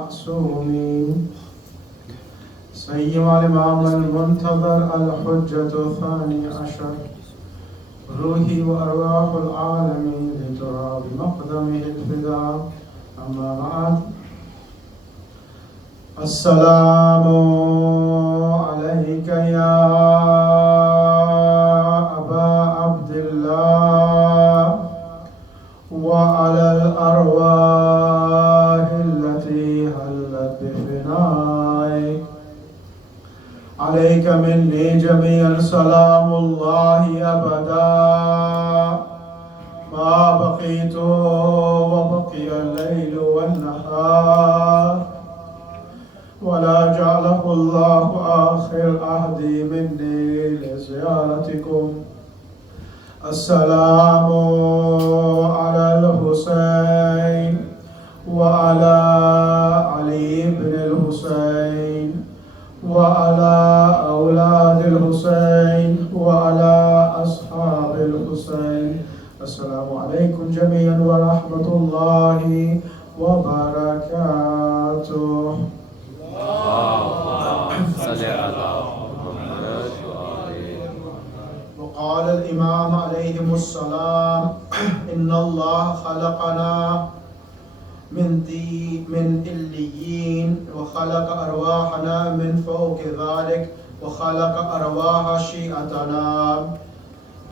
معصومين سيما الإمام المنتظر الحجة الثاني عشر روحي وأرواح العالمين لترى بمقدمه الفداء. أما بعد، السلام عليك يا أبا عبد الله وعلى الأرواح التي هلت بفنائك. عليك مني جميعا سلام الله أبدا ما بقيت وبقي الليل والنهار، ولا جعله الله آخر عهدي مني لزيارتكم. السلام على الحسين وعلى علي بن الحسين وعلى أولاد الحسين وعلى أصحاب الحسين. السلام عليكم جميعا ورحمة الله وبركاته. وقال الإمام عليهم السلام: إن الله خلقنا من إليين، وخلق أرواحنا من فوق ذلك، وخلق أرواح شيعتنا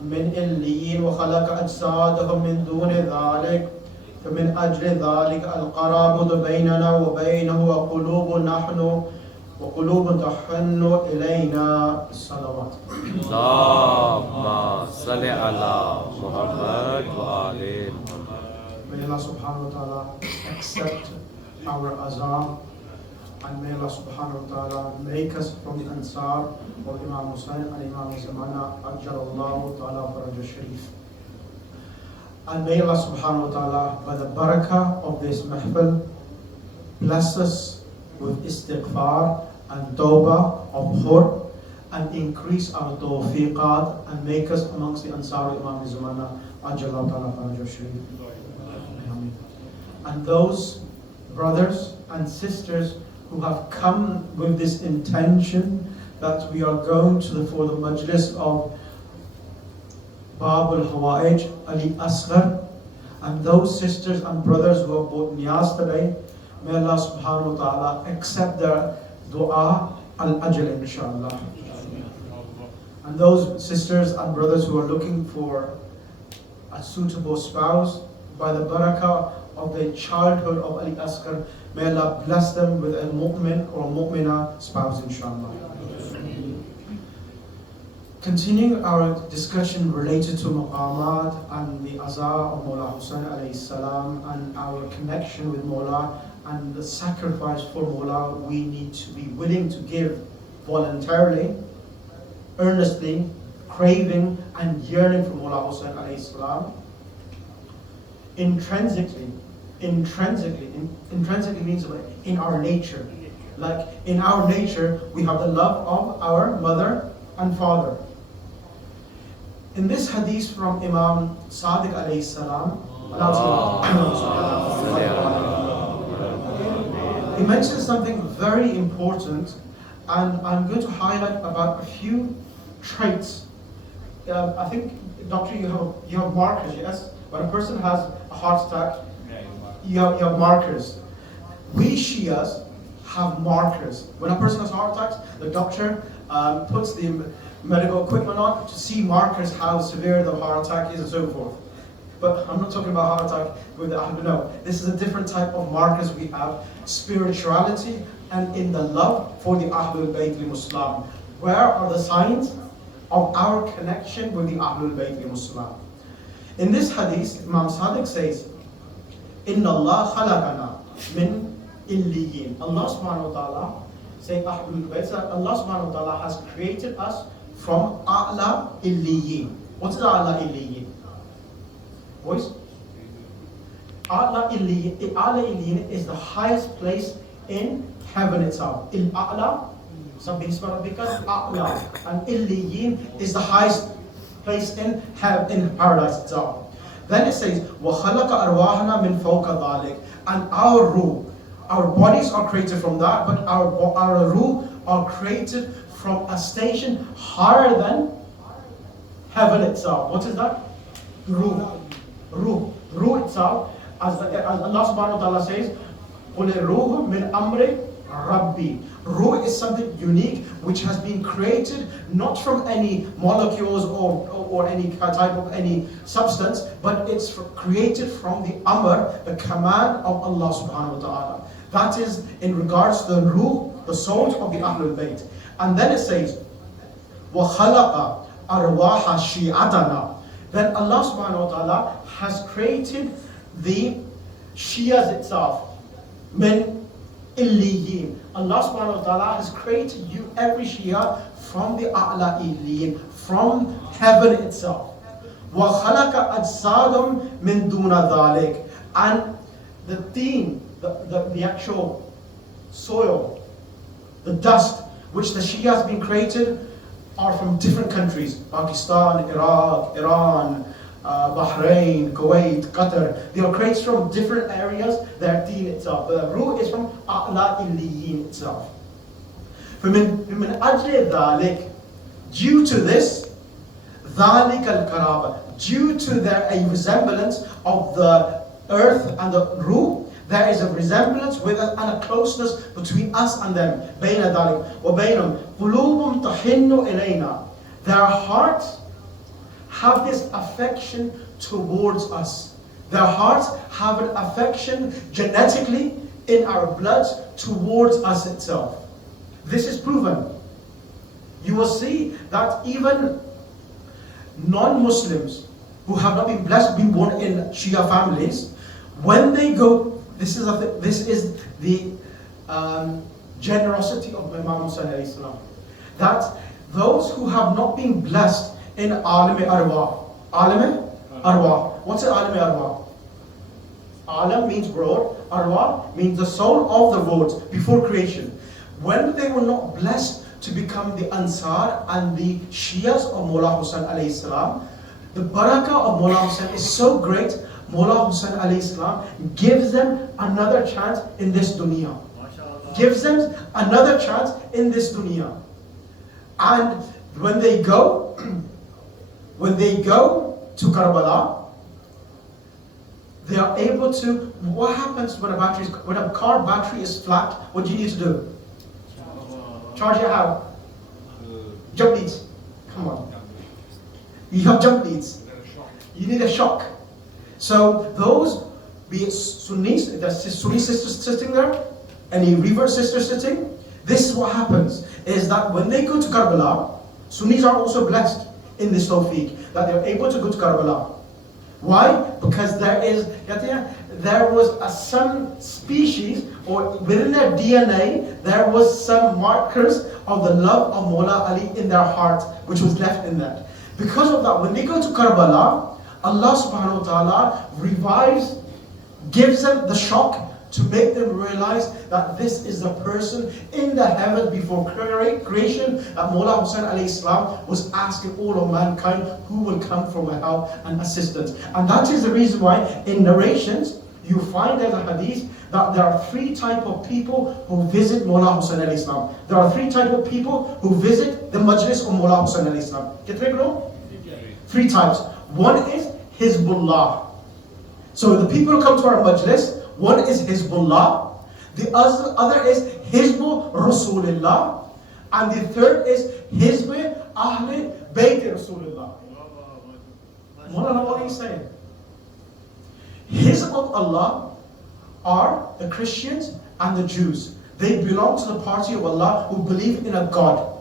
من إليين، وخلق أجسادهم من دون ذلك. فمن أجل ذلك القرابة بيننا وبينه، وقلوب تحن إلينا. الصلوات. اللهم صل على محمد وآل محمد. May Allah subhanahu wa ta'ala accept our azan, and may Allah subhanahu wa ta'ala make us from the Ansar of Imam Hussain and Imam Zamana Ajjalallahu ta'ala Faraj Sharif. And may Allah subhanahu wa ta'ala, by the barakah of this mahfil, bless us with istighfar and tawbah of hur, and increase our tawfiqat, and make us amongst the Ansar of Imam Zamana Ajjalallahu ta'ala Faraj Sharif. And those brothers and sisters who have come with this intention that we are going for the majlis of Bab al-Hawa'ij Ali Asghar, and those sisters and brothers who have bought niyaz today, may Allah subhanahu wa ta'ala accept their dua al-ajl inshallah. And those sisters and brothers who are looking for a suitable spouse, by the barakah of the childhood of Ali Asghar, may Allah bless them with a mu'min or mu'mina spouse inshallah. Continuing our discussion related to maqamat and the azaa of Mawla Hussain alayhi salam, and our connection with Mawla and the sacrifice for Mawla we need to be willing to give voluntarily, earnestly, craving and yearning for Mawla Hussain alayhi salam. Intrinsically means in our nature. Like in our nature, we have the love of our mother and father. In this hadith from Imam Sadiq alayhi salam, he mentions something very important, and I'm going to highlight about a few traits. I think, Doctor, you have markers, yes? When a person has a heart attack, you have markers. We Shias have markers. When a person has heart attacks, the doctor puts the medical equipment on to see markers, how severe the heart attack is and so forth. But I'm not talking about heart attack with the no. This is a different type of markers we have. Spirituality and in the love for the Ahlul Bayt al-Muslim. Where are the signs of our connection with the Ahlul Bayt al-Muslim? In this hadith, Imam Sadiq says, Inna Allah khalaqana min illiyin. Allah subhanahu wa ta'ala, say Ahlul Bayt, Allah subhanahu wa ta'ala has created us from A'la illiyin. What is A'la illiyin? Boys? A'la illiyin is the highest place in heaven itself. A'la, something special because A'la. And illiyin is the highest place in paradise itself. Then it says, وَخَلَقَ أَرْوَاحَنَا مِنْ فَوْقَ ذَلِكَ, and our ruh, Our bodies are created from that, but our ruh are created from a station higher than heaven itself. What is that? Ruh. Ruh. Ruh itself, as Allah subhanahu wa ta'ala says, قُلِ الرُّوحُ مِنْ أَمْرِ رَبِّي. Ruh is something unique which has been created not from any molecules or any type of any substance, but it's created from the amr, the command of Allah subhanahu wa ta'ala. That is in regards to the ruh, the souls of the Ahlul Bayt. And then it says, وَخَلَقَ أَرْوَاحَ شِيعَتَنَا. Then Allah subhanahu wa ta'ala has created the Shias itself. Min Illiyin. Allah subhanahu wa ta'ala has created you, every Shia, from the A'la Illiyin, from heaven itself. وَخَلَقَ أَجْسَادٌ مِن دُونَ ذَلِكَ. And the deen, the actual soil, the dust which the Shia has been created are from different countries. Pakistan, Iraq, Iran, Bahrain, Kuwait, Qatar. They are created from different areas. Their deen itself. The ruh is from A'la Illiyin itself. فَمِنْ أَجْلِ ذَلِكَ. Due to this, ذَلِكَ الْقَرَابَةِ. Due to a resemblance of the earth and the ruh, there is a resemblance with us and a closeness between us and them. بَيْنَ ذَلِكَ وَبَيْنَهُمْ قُلُوبٌ تَحِنُّ إِلَيْنَا. Their hearts have this affection towards us. Their hearts have an affection genetically in our bloods towards us itself. This is proven. You will see that even non-Muslims who have not been blessed, been born in Shia families, when they go, this is the generosity of Imam Hussain alayhi salam, that those who have not been blessed in Alim Arwah. Alim Arwah. What's an Alim Arwah? Alam means world. Arwah means the soul of the world before creation. When they were not blessed to become the Ansar and the Shias of Mullah Hussain alayhi salam, the barakah of Mullah Hussain is so great. Mullah Hussain alayhi salam gives them another chance in this dunya. Gives them another chance in this dunya. And when they go to Karbala, they are able to. What happens when a car battery is flat? What do you need to do? Charge it how? Jump leads. Come on. You have jump leads. You need a shock. So those, be it Sunnis, if there's Sunni sisters sitting there, any revert sisters sitting, this is what happens, is that when they go to Karbala, Sunnis are also blessed in this tawfiq, that they're able to go to Karbala. Why? Because there was some species, or within their DNA, there was some markers of the love of Mawla Ali in their heart, which was left in that. Because of that, when they go to Karbala, Allah subhanahu wa ta'ala revives, gives them the shock to make them realize that this is the person in the heavens before creation that Mullah Hussain alayhi salam was asking all of mankind who will come for my help and assistance. And that is the reason why in narrations you find there's a hadith that there are three types of people who visit Mullah Hussain alayhi salam. There are three types of people who visit the majlis of Mullah Hussain alayhi salam. Three types. One is Hizbullah. So the people who come to our majlis, one is Hizbullah, the other is Hizbu Rasulullah, and the third is Hizb Ahl Bayt Rasulullah. What are you saying? Hizb of Allah are the Christians and the Jews. They belong to the party of Allah who believe in a God.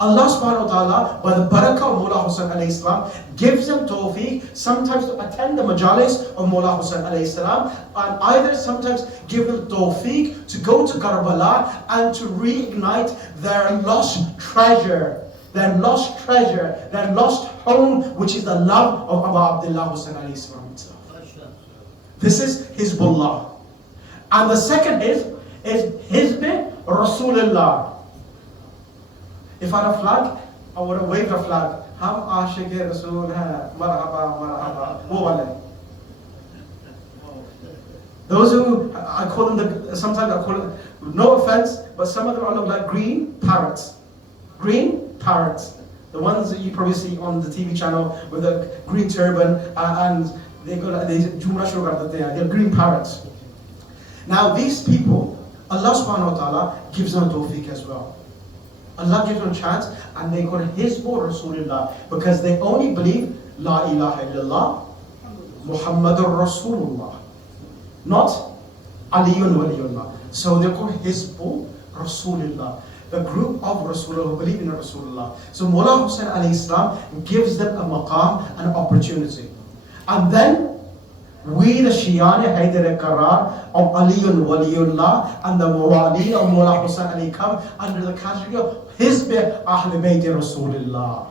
Allah subhanahu wa ta'ala, by the barakah of Mullah Hussain alayhi salam, gives them tawfiq sometimes to attend the majalis of Mullah Hussain alayhi salam, and either sometimes give them tawfiq to go to Karbala and to reignite their lost treasure, their lost home, which is the love of Abu Abdullah Hussain alayhi salam itself. This is Hizbullah. And the second is Hizb Rasulullah. If I had a flag, I would have waved a flag. Hum aashiq Rasool hai, marhaba, marhaba. Wo wale. Those who, I call them, sometimes I call it, no offense, but some of them are look like green parrots. Green parrots. The ones that you probably see on the TV channel with a green turban and they go like they're green parrots. Now these people, Allah subhanahu wa ta'ala gives them a tawfiq as well. Allah gives them a chance and they call Hizbu Rasulullah because they only believe La ilaha illallah Muhammadur Rasulullah, not Aliyun Waliyullah. So they're called Hizbu Rasulullah, the group of Rasulullah who believe in Rasulullah. So Mullah Hussain alayhi salam gives them a maqam, an opportunity. And then we, the Shi'an Haydar Karar of Aliyun Waliyullah and the Mawali of Mullah Hussain Ali come under the category of Hizb Ahl Bayt Rasulullah.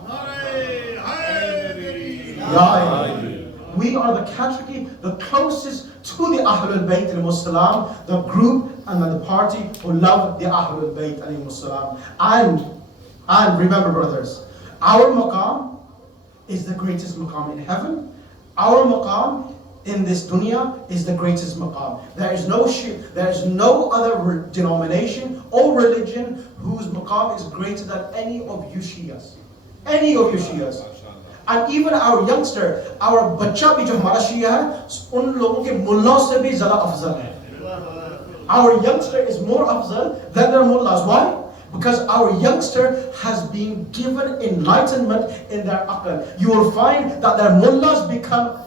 We are the category, the closest to the Ahlul Bayt al-Mussalam, the group and the party who love the Ahlul Bayt al-Mussalam. And remember, brothers, our maqam is the greatest maqam in heaven. Our maqam in this dunya is the greatest maqam. There is no other denomination or religion whose maqam is greater than any of you Shias. Any of you Shias. And even our youngster, our bacha bhi jo hamara Shia hai, un logon ke mullah se bhi zyada afzal hai. Our youngster is more afzal than their mullahs. Why? Because our youngster has been given enlightenment in their aql. You will find that their mullahs become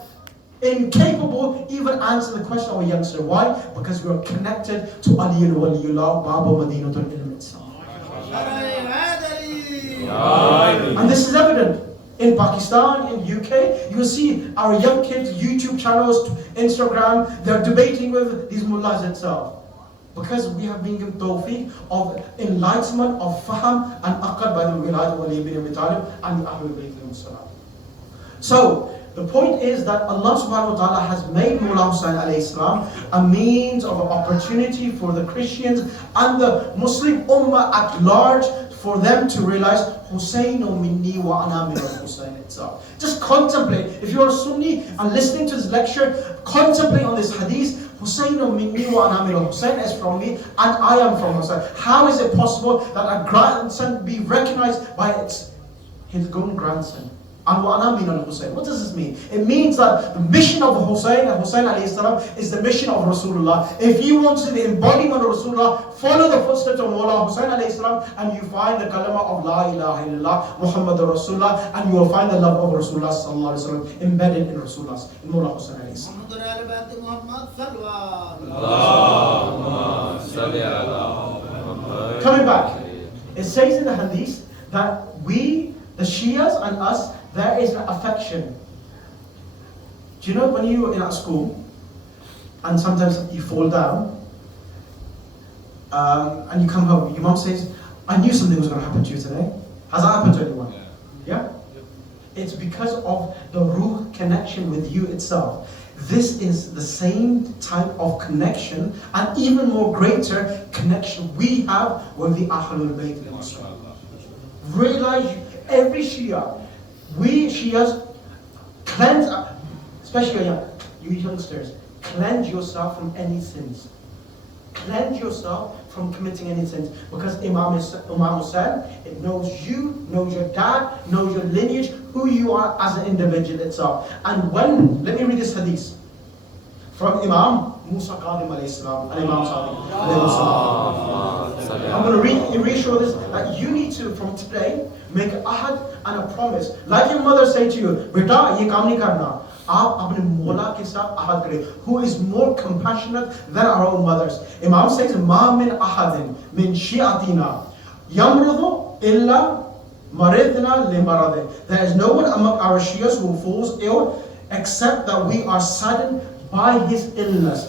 incapable even answer the question of a youngster. Why? Because we are connected to Aliyun Waliyullah, Baba Madinatul Ilm itself. And this is evident. In Pakistan, in UK, you will see our young kids, YouTube channels, Instagram, they're debating with these mullahs itself. Because we have been given tawfiq of enlightenment, of faham and aqad by the Wilayat of Ali ibn Abi Talib and the Ahlul Bayt al-Mussalam. So, the point is that Allah subhanahu wa ta'ala has made Mullah Hussain alayhi salam a means of an opportunity for the Christians and the Muslim ummah at large for them to realize Husaynu minni wa ana min al-Husayn itself. Just contemplate. If you're a Sunni and listening to this lecture, contemplate on this hadith. Husaynu minni wa ana min al-Husayn is from me and I am from Hussain. How is it possible that a grandson be recognized by his own grandson? And wa ana min al-Husayn. What does this mean? It means that the mission of Hussain alayhi salam is the mission of Rasulullah. If you want to see the embodiment of Rasulullah, follow the footsteps of Mullah Hussain alayhi salam and you find the kalama of La ilaha illallah Muhammadur Rasulullah and you will find the love of Rasulullah sallallahu alayhi wa sallam embedded in Rasulullah, in Mullah Hussain alayhi salam. Coming back, it says in the hadith that we, the Shias and us, there is an affection. Do you know when you are in at school and sometimes you fall down and you come home, your mom says, I knew something was going to happen to you today. Has that happened to anyone? Yeah? It's because of the ruh connection with you itself. This is the same type of connection and even more greater connection we have with the Ahlul Bayt al-Muslim. Realize every Shia, we Shias cleanse, especially you youngsters, cleanse yourself from any sins. Cleanse yourself from committing any sins. Because Imam Hussain, it knows you, knows your dad, knows your lineage, who you are as an individual itself. And when, let me read this hadith from Imam Musa Qadim alayhi salam and Imam Sadiq alayhi salam. I'm going to reassure this, that you need to, from today, make an ahad and a promise. Like your mother said to you, Beta, ye kaam nahi karna. Aap apne Mola ke saath ahad kare, who is more compassionate than our own mothers. Imam says, Ma min ahadin min shi'atina yamrudu illa maridna li marade. There is no one among our Shias who falls ill except that we are saddened by his illness.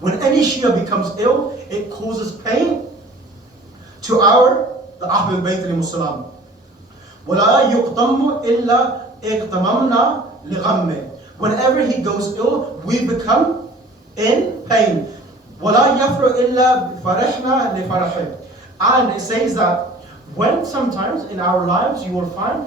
When any Shia becomes ill, it causes pain to the Ahlul Bayt al-Muslim. ولا يقتم إلا اقتممنا لغمه. Whenever he goes ill, we become in pain. ولا يفرح إلا فرحنا لفرحه. And it says that When sometimes in our lives you will find,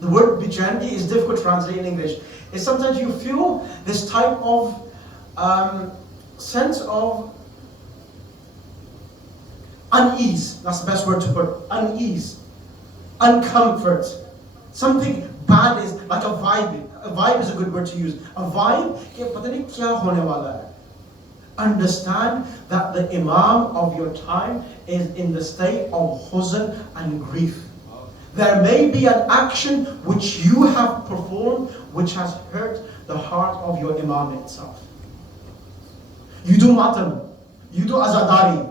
The word bejangi is difficult to translate in English. It's sometimes you feel this type of sense of unease. That's the best word to put. Unease. Uncomfort. Something bad is like a vibe. A vibe is a good word to use. A vibe, pata nahi kya hone wala hai. Understand that the imam of your time is in the state of huzn and grief. There may be an action which you have performed which has hurt the heart of your imam itself. You do matam, you do azadari.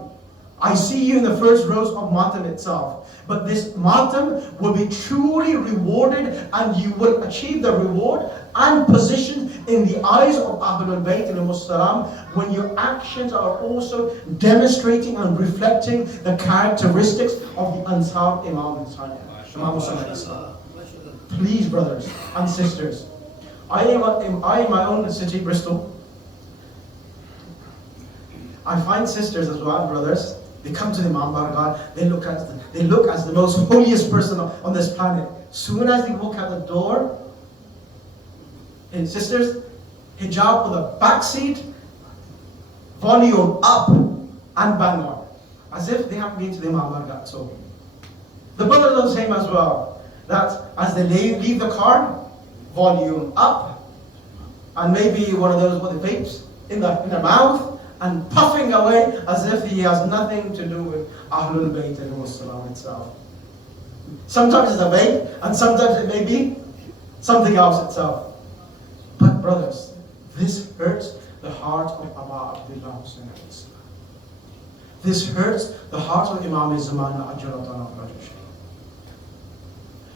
I see you in the first rows of matam itself. But this matam will be truly rewarded, and you will achieve the reward and position in the eyes of Ahlul Bayt and Muslim when your actions are also demonstrating and reflecting the characteristics of the Ansar Imam Hussain. Please, brothers and sisters, I in my own city, Bristol, I find sisters as well, brothers. They come to the Imam Baragah, they look as the most holiest person on this planet. Soon as they walk out the door, and sisters, hijab on the back seat, volume up and bang on, as if they haven't been to the Imam Baragah. So the brothers are the same as well. That as they leave the car, volume up, and maybe one of those the vapes in their mouth, and puffing away as if he has nothing to do with Ahlul Bayt and Muslim itself. Sometimes it's a vape, and sometimes it may be something else itself. But brothers, this hurts the heart of Aba Abdullah Hussain. This hurts the heart of Imam Zamana Ajalatallah.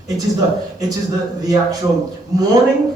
It is the actual mourning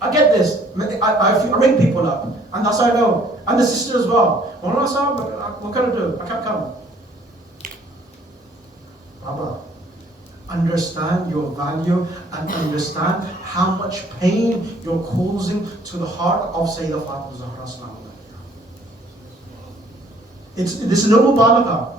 I get this. I ring people up, and that's how I know. And the sister as well. Mawlana Sahab, what can I do? I can't come. Baba, understand your value and understand how much pain you're causing to the heart of Sayyidah Fatima Zahra. This is no mubalagha.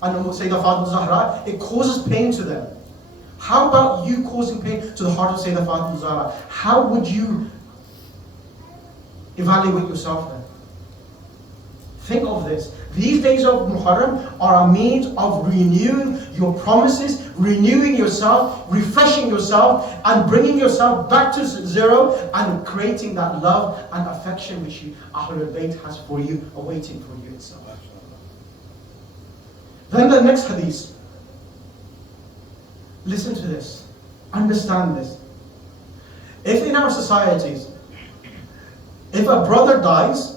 and Sayyidah Fatima Zahra, it causes pain to them. How about you causing pain to the heart of Sayyidah Fatima Zahra? How would you evaluate yourself then? Think of this. These days of Muharram are a means of renewing your promises, renewing yourself, refreshing yourself, and bringing yourself back to zero, and creating that love and affection which Ahlul Bayt has for you, awaiting for you itself. Then the next hadith. Listen to this. Understand this. If in our societies, if a brother dies,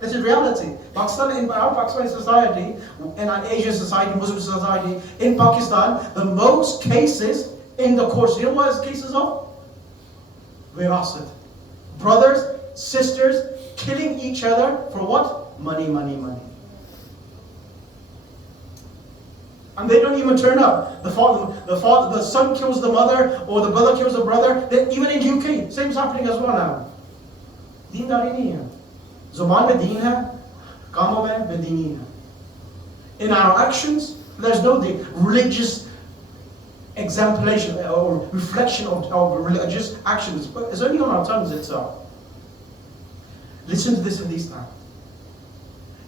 This is reality. Pakistan, in our Pakistani society, in an Asian society, Muslim society, in Pakistan, the most cases in the courts, you know what is cases of? Virasat. Brothers, sisters, killing each other for what? Money, money, money. And they don't even turn up. The son kills the mother, or the brother kills the brother. Even in UK, same is happening as well now. Deendari nahi hai. Zuban mein deen hai, kaamon mein bedini hai. In our actions, there's no religious exemplation or reflection of religious actions, but it's only on our tongues itself. Listen to this in these times.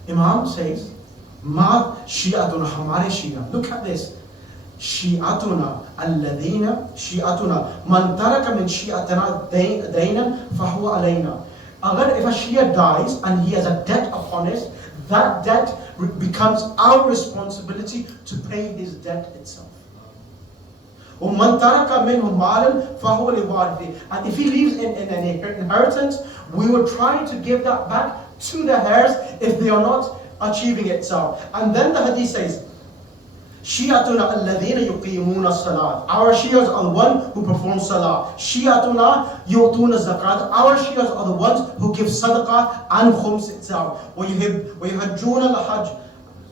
Imam says, Ma Shi'atuna, hamare Shia. Look at this. Shi'atuna alladhina Shi'atuna. Man taraka min Shi'atana daynan fahuwa alayna. If a Shia dies and he has a debt upon it, that debt becomes our responsibility to pay his debt itself. وَمَنْ تَرَكَ مِنْهُ مَالًا فَهُوَ لِوَارِثِهِ. And if he leaves in an inheritance, we will try to give that back to the heirs if they are not achieving itself. And then the hadith says, Shi'atuna alladhina yuqimuna salat. Our Shias are the ones who perform salah. Shi'atuna yu'tuna zakat. Our Shias are the ones who give sadaqah and khums itself. وَيُحَجُّونَ الْحَجْ.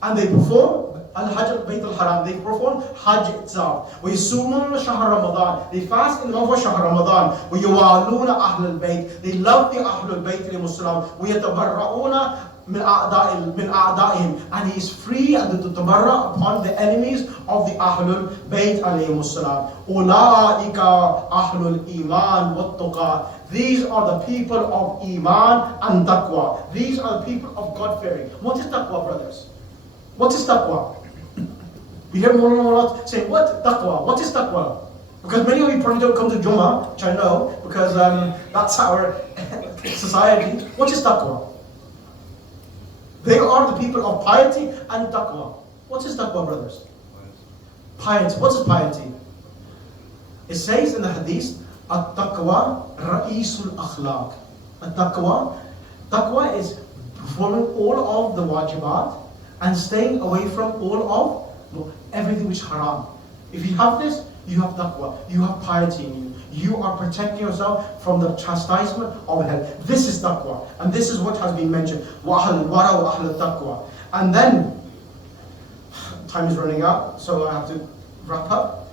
And they perform al-hajj al-bayt al-haram. They perform hajj itself. وَيُصُومُونَ شَهْرَ رَمَضَانَ. They fast in the month of Shahr Ramadan. وَيُوَالُونَ أَهْلَ الْبَيْتِ. They love the Ahl al-Bayt al-Muslim. وَيَتَبَرَّؤُونَ من أعدائهم, and he is free and to tabarra upon the enemies of the Ahlul Bayt alayhim salam. أولئك أهل الإيمان والتقى. These are the people of Iman and Taqwa. These are the people of God-fearing. What is Taqwa, brothers? What is Taqwa? We hear more and more saying, what Taqwa? What is Taqwa? Because many of you probably don't come to Jummah, which I know, because that's our society. What is Taqwa? They are the people of piety and taqwa. What is taqwa, brothers? Piety. What is piety? It says in the hadith, at-taqwa ra'isul akhlaq. Taqwa is performing all of the wajibat and staying away from all of everything which is haram. If you have this, you have taqwa. You have piety in you. You are protecting yourself from the chastisement of hell. This is taqwa. And this is what has been mentioned. وَأَهْلُ الْوَرَى وَأَهْلُ التَّقْوَى. And then, time is running out, so I have to wrap up.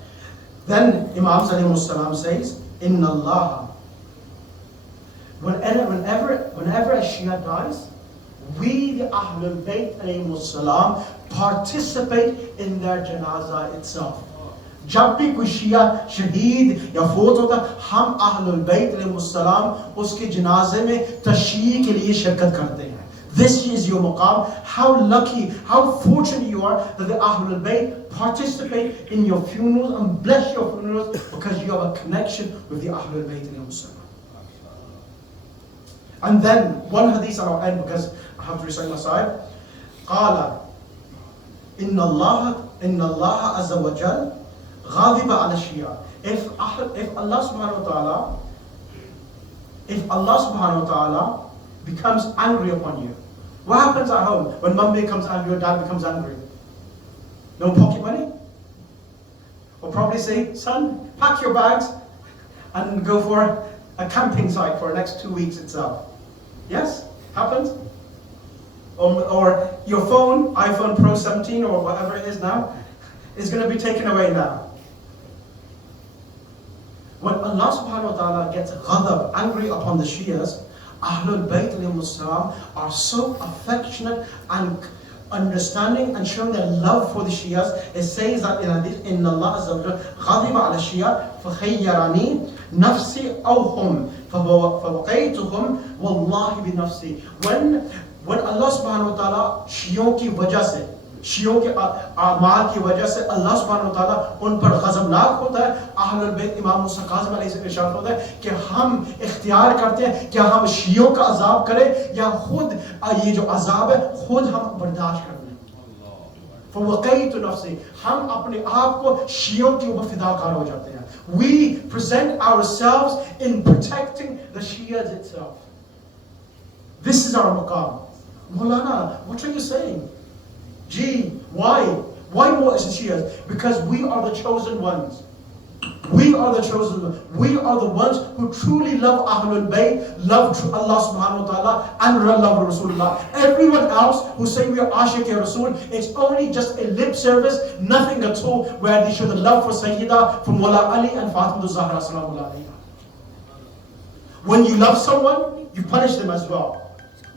Then Imam Salim says, Inna Allah. Whenever a Shia dies, we, the Ahlul Bayt alayhimus salam, participate in their janazah itself. جب بھی کوئی شیعہ شہید یا فوت ہوتا ہم اہل البیت علیہ السلام اس کے جنازے میں تشییع کے لیے شرکت کرتے ہیں. This is your maqam. How lucky, how fortunate you are that the Ahlul Bayt participate in your funerals and bless your funerals because you have a connection with the Ahlul Bayt alayhi salam. And then one hadith and I'll end because I have to recite my side. قال إن الله عز وجل غاضب على الشيعة. If Allah subhanahu wa ta'ala becomes angry upon you, what happens at home when mum becomes angry or dad becomes angry? No pocket money? Or probably say, son, pack your bags and go for a camping site for the next 2 weeks itself. Yes? Happens? Or your phone, iPhone Pro 17 or whatever it is now, is going to be taken away now. When Allah subhanahu wa ta'ala gets ghadab, angry upon the Shias, Ahlul Bayt alayhimus salam are so affectionate and understanding and showing their love for the Shias. It says that in hadith, Inna Allah azza wa jalla ghadiba ala Shia fakhayyarani nafsi aw hum fawaqaytuhum wallahi bi nafsi. When Allah subhanahu wa ta'ala Shion ki wajah se, شیعوں کے اعمال کی وجہ سے اللہ سبحانہ وتعالیٰ ان پر غضبناک ہوتا ہے. اہل البیت امام موسیٰ کاظم علیہ السلام ارشاد ہوتا ہے کہ ہم اختیار کرتے ہیں کیا ہم شیعوں کا عذاب کریں یا خود یہ جو عذاب ہے خود ہم برداشت کر لیں. فوقیت نفسی, ہم اپنے آپ کو شیعوں کے اوپر فداکار ہو جاتے ہیں. We present ourselves in protecting the Shias itself. This is our maqam. Maulana, what are you saying? Gee, why? Why more as Shias? Because we are the chosen ones. We are the chosen ones. We are the ones who truly love Ahlul Bayt, love Allah subhanahu wa ta'ala, and love Rasulullah. Everyone else who say we are Ashiq ya Rasul, it's only just a lip service, nothing at all, where they show the love for Sayyida, for Mawla Ali and Fatima Zahra salamu alayha. When you love someone, you punish them as well.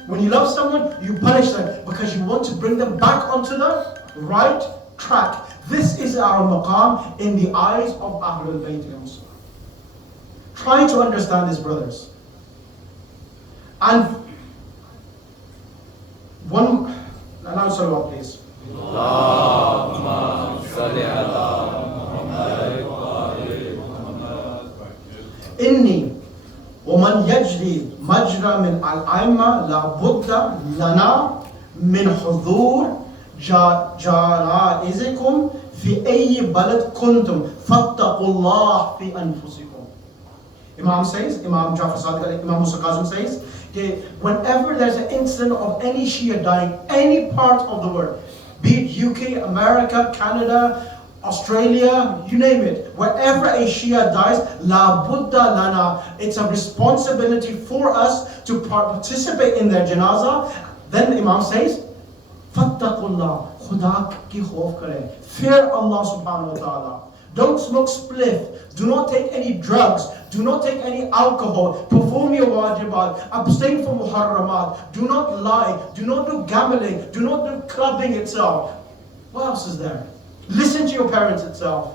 When you love someone, you punish them because you want to bring them back onto the right track. This is our maqam in the eyes of Ahlul Bayt. Try to understand this, brothers. And one, now salawat please. Allahumma salli ala Muhammad wa ali Muhammad. Inni ومن يجري مجرى من الأئمة لابد لنا من حضور جرائزكم في أي بلد كنتم فاتقوا الله في أنفسكم. Imam says, Imam Jafar Sadiq, Imam Musa Kazim says, okay, whenever there's an incident of any Shia dying, any part of the world, be it UK, America, Canada, Australia, you name it, wherever a Shia dies, la buddha lana, it's a responsibility for us to participate in their janazah. Then the Imam says, fattaqullah, khuda ki khauf kare, fear Allah subhanahu wa ta'ala. Don't smoke spliff. Do not take any drugs. Do not take any alcohol. Perform your wajibat. Abstain from muharramat. Do not lie. Do not do gambling. Do not do clubbing itself. What else is there? Listen to your parents itself.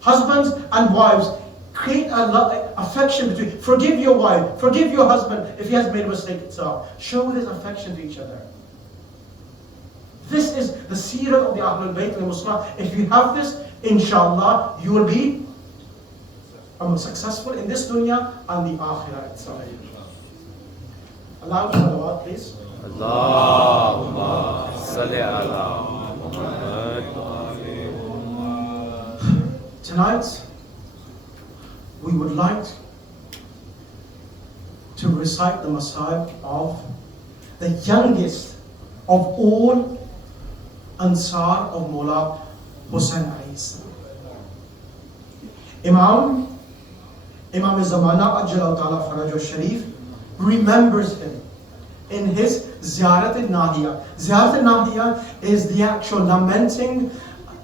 Husbands and wives, create affection between. Forgive your wife. Forgive your husband if he has made a mistake itself. Show this affection to each other. This is the seerah of the Ahlul Bayt al-Muslim. If you have this, inshallah, you will be successful in this dunya and the akhirah itself. Allow salawat, please. Allahumma salli ala Muhammad. Tonight, we would like to recite the masab of the youngest of all Ansar of Mawla Hussain alayhi salam. Imam Zamana Ajjallahu Ta'ala Faraj Sharif remembers him in his Ziyarat al-Nahiya. Ziyarat al-Nahiya is the actual lamenting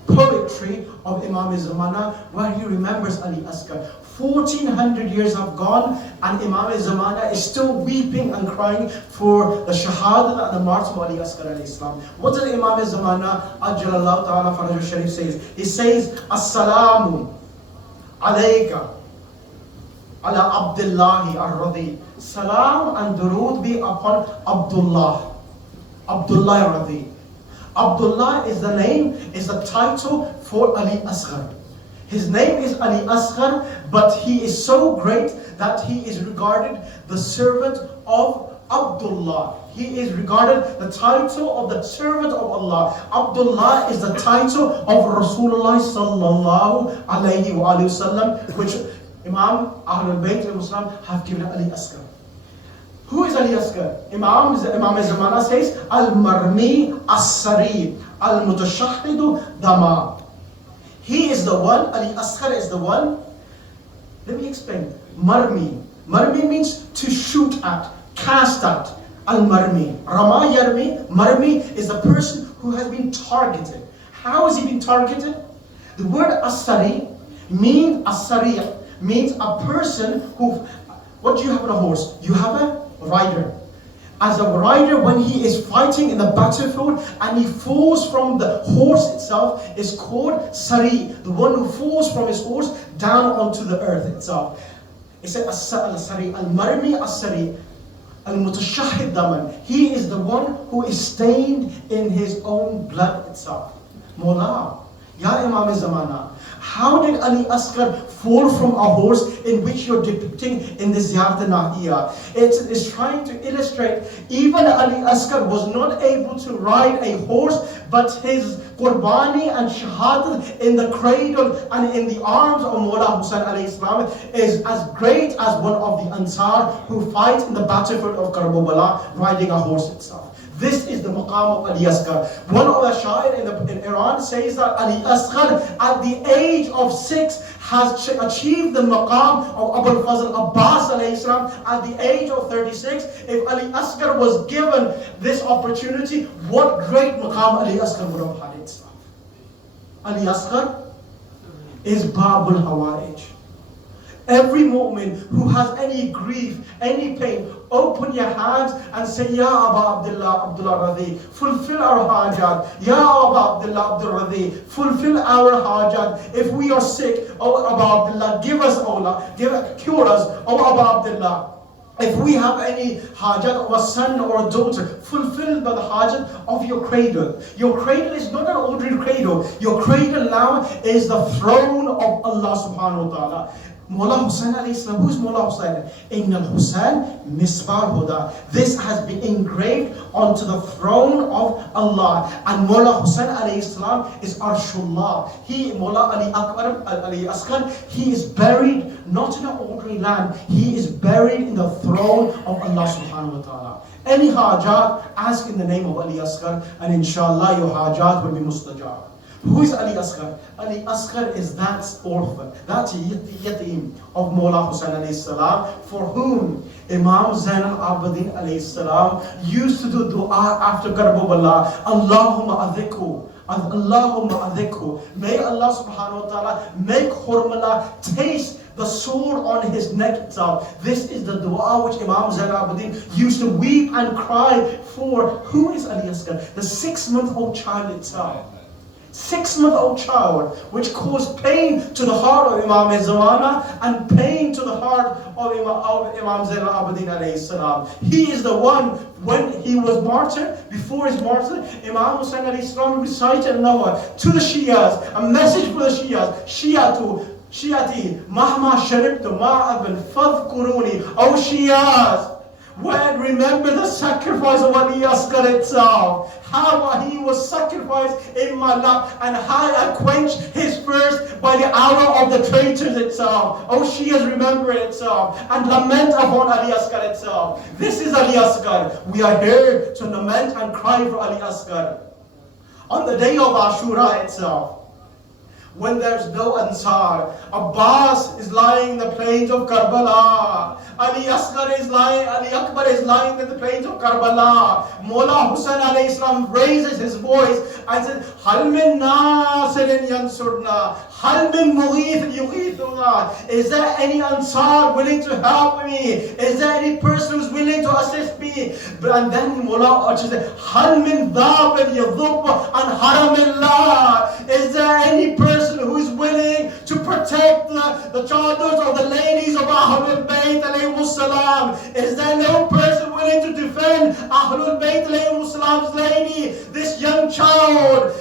poetry of Imam Zamana, where he remembers Ali Asghar. 1400 years have gone and Imam Zamana is still weeping and crying for the Shahada and the martyrdom of Ali Asghar alayhi salam. What does Imam Zamana Ajjallahu Ta'ala Faraj Sharif says? He says, Assalamu alayka ala Abdullahi ar-Radi. Salam and durood be upon Abdullah ar-Radi. Abdullah is the name, is the title for Ali Asghar. His name is Ali Asghar, but he is so great that he is regarded the servant of Abdullah. He is regarded the title of the servant of Allah. Abdullah is the title of Rasulullah sallallahu alayhi wa sallam, which Imam Ahlul Bayt al-Muslim have given Ali Asghar. Who is Ali Asghar? Imam Zamana says, Al-Marmi As-Sari, Al-Mutashahhidu Dama. He is the one, Ali Asghar is the one. Let me explain. Marmi. Marmi means to shoot at, cast at. Al-Marmi. Rama Yarmi. Marmi is the person who has been targeted. How has he been targeted? The word As-Sari means a person who, what do you have on a horse? You have a rider. As a rider, when he is fighting in the battlefield and he falls from the horse itself, is called Sari, the one who falls from his horse down onto the earth itself. It said As-Sari, Al-Marmi As-Sari, Al-Mutashahhid Daman. He is the one who is stained in his own blood itself. Mawla, Ya Imam Zamana, how did Ali Asghar fall from a horse in which you're depicting in the Ziyarat al-Nahiya? It is trying to illustrate, even Ali Asghar was not able to ride a horse, but his qurbani and shahadat in the cradle and in the arms of Mawla Hussain alayhi salam is as great as one of the Ansar who fight in the battlefield of Karbala riding a horse itself. This is the maqam of Ali Asghar. One of the shair in Iran says that Ali Asghar at the age of 6 has achieved the maqam of Abu al-Fazl Abbas alayhi salam at the age of 36. If Ali Asghar was given this opportunity, what great maqam Ali Asghar would have had itself. Ali Asghar is Babul Hawaij. Every mu'min who has any grief, any pain, open your hands and say, Ya Aba Abdullah Radi, fulfill our hajat. Ya Aba Abdullah Radi, fulfill our hajat. If we are sick, oh Aba Abdullah, give us cure us, oh Aba Abdullah. If we have any hajat of a son or a daughter, fulfill by the hajat of your cradle. Your cradle is not an ordinary cradle. Your cradle now is the throne of Allah subhanahu wa ta'ala. Mullah Hussain alayhi salam. Who is Mullah Hussain? Inna al-Hussain misbah huda. This has been engraved onto the throne of Allah. And Mullah Hussain alayhi salam is Arshullah. He, Mullah Ali Akbar, Ali Asghar, he is buried not in an ordinary land. He is buried in the throne of Allah subhanahu wa ta'ala. Any hajat, ask in the name of Ali Asghar, and inshallah your hajat will be mustajab. Who is Ali Asghar? Ali Asghar is that orphan, that yatim of Mullah Hussain alayhi salam, for whom Imam Zain al-Abidin alayhi salam used to do dua after Karbala. Allahumma adhikhu. Allahumma adhikhu. May Allah subhanahu wa ta'ala make Hurmala taste the sword on his neck itself. This is the dua which Imam Zain al-Abidin used to weep and cry for. Who is Ali Asghar? The 6-month-old child itself. 6-month-old child, which caused pain to the heart of Imam Zamana and pain to the heart of Imam Zain al-Abidin alayhi salam. He is the one, when he was martyred, before his martyr, Imam Hussain alayhi salam recited to the Shias, a message for the Shias. Shiati, Mahma Sharibtu Ma'abin Fadhkuruni. O Shias, when remember the sacrifice of Ali Asghar itself, how he was sacrificed in my lap, and how I quenched his thirst by the hour of the traitors itself. O Shias, remember it itself, and lament upon Ali Asghar itself. This is Ali Asghar. We are here to lament and cry for Ali Asghar. On the day of Ashura itself, when there's no Ansar, Abbas is lying in the plains of Karbala. Ali Asghar is lying, Ali Akbar is lying in the plains of Karbala. Mullah Hussain alayhi salam raises his voice and says, Hal min nasirin yansurna, Hal min mughith yughithuna. Is there any Ansar willing to help me? Is there any person who's willing to assist me? And then Mullah says, Hal min dhabin yadhub an haramillah. Is there any person who is willing to protect the chadars of the ladies of Ahlul Bayt alayhimus salam? Is there no person willing to defend Ahlul Bayt alayhimus salam's lady? This young child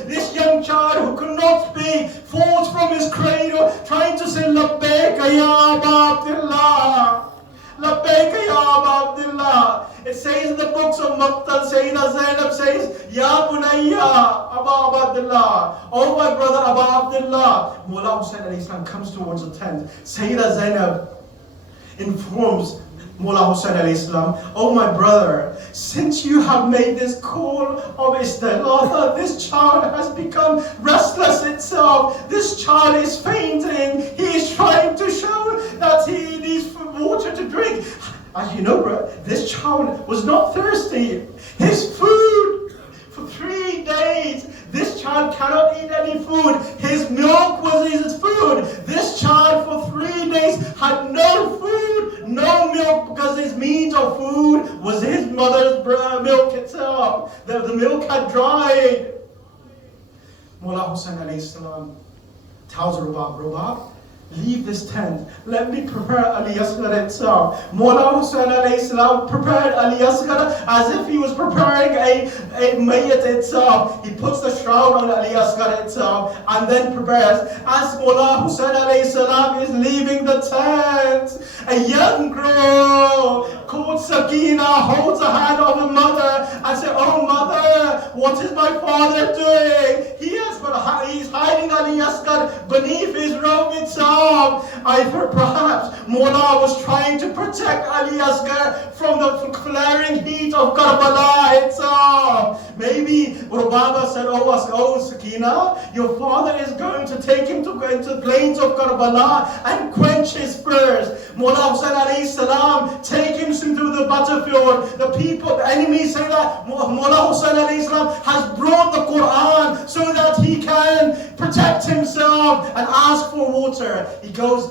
who could not speak, falls from his cradle trying to say Labbaika ya Aba Abdullah, Labbaika ya Aba Abdullah. It says in the books of Maqtal, Sayyida Zainab says, Ya Bunayya Aba Abdullah, oh my brother Aba Abdullah. Mullah Hussain alayhi salam comes towards the tent. Sayyida Zainab informs Mullah Hussain alayhi salam, oh my brother, since you have made this call of istighatha, this child has become restless itself. This child is fainting. He is trying to show that he needs water to drink. As you know, bro, this child was not thirsty. His food for 3 days, this child cannot eat any food. His milk was his food. This child for 3 days had no food, no milk, because his means of food was his mother's milk itself. The milk had dried. Mullah Hussain alayhi salam tells Rubab, leave this tent. Let me prepare Ali Asghar itself. Mullah Hussain alayhi salam prepared Ali Asghar as if he was preparing a mayyat itself. He puts the shroud on Ali Asghar itself and then prepares. As Mullah Hussain alayhi salam is leaving the tent, a young girl called Sakina holds the hand of her mother and says, oh mother, what is my father doing? He's hiding Ali Asghar beneath his robe itself. Perhaps Mullah was trying to protect Ali Asghar from the flaring heat of Karbala itself. Maybe Rubaba said, oh Sakina, your father is going to take him to go into the plains of Karbala and quench his thirst. Mullah Hussain alayhi salam take him into the battlefield. The enemies say that Mullah Hussain alayhi salam has brought the Quran so that he can protect himself and ask for water. He goes,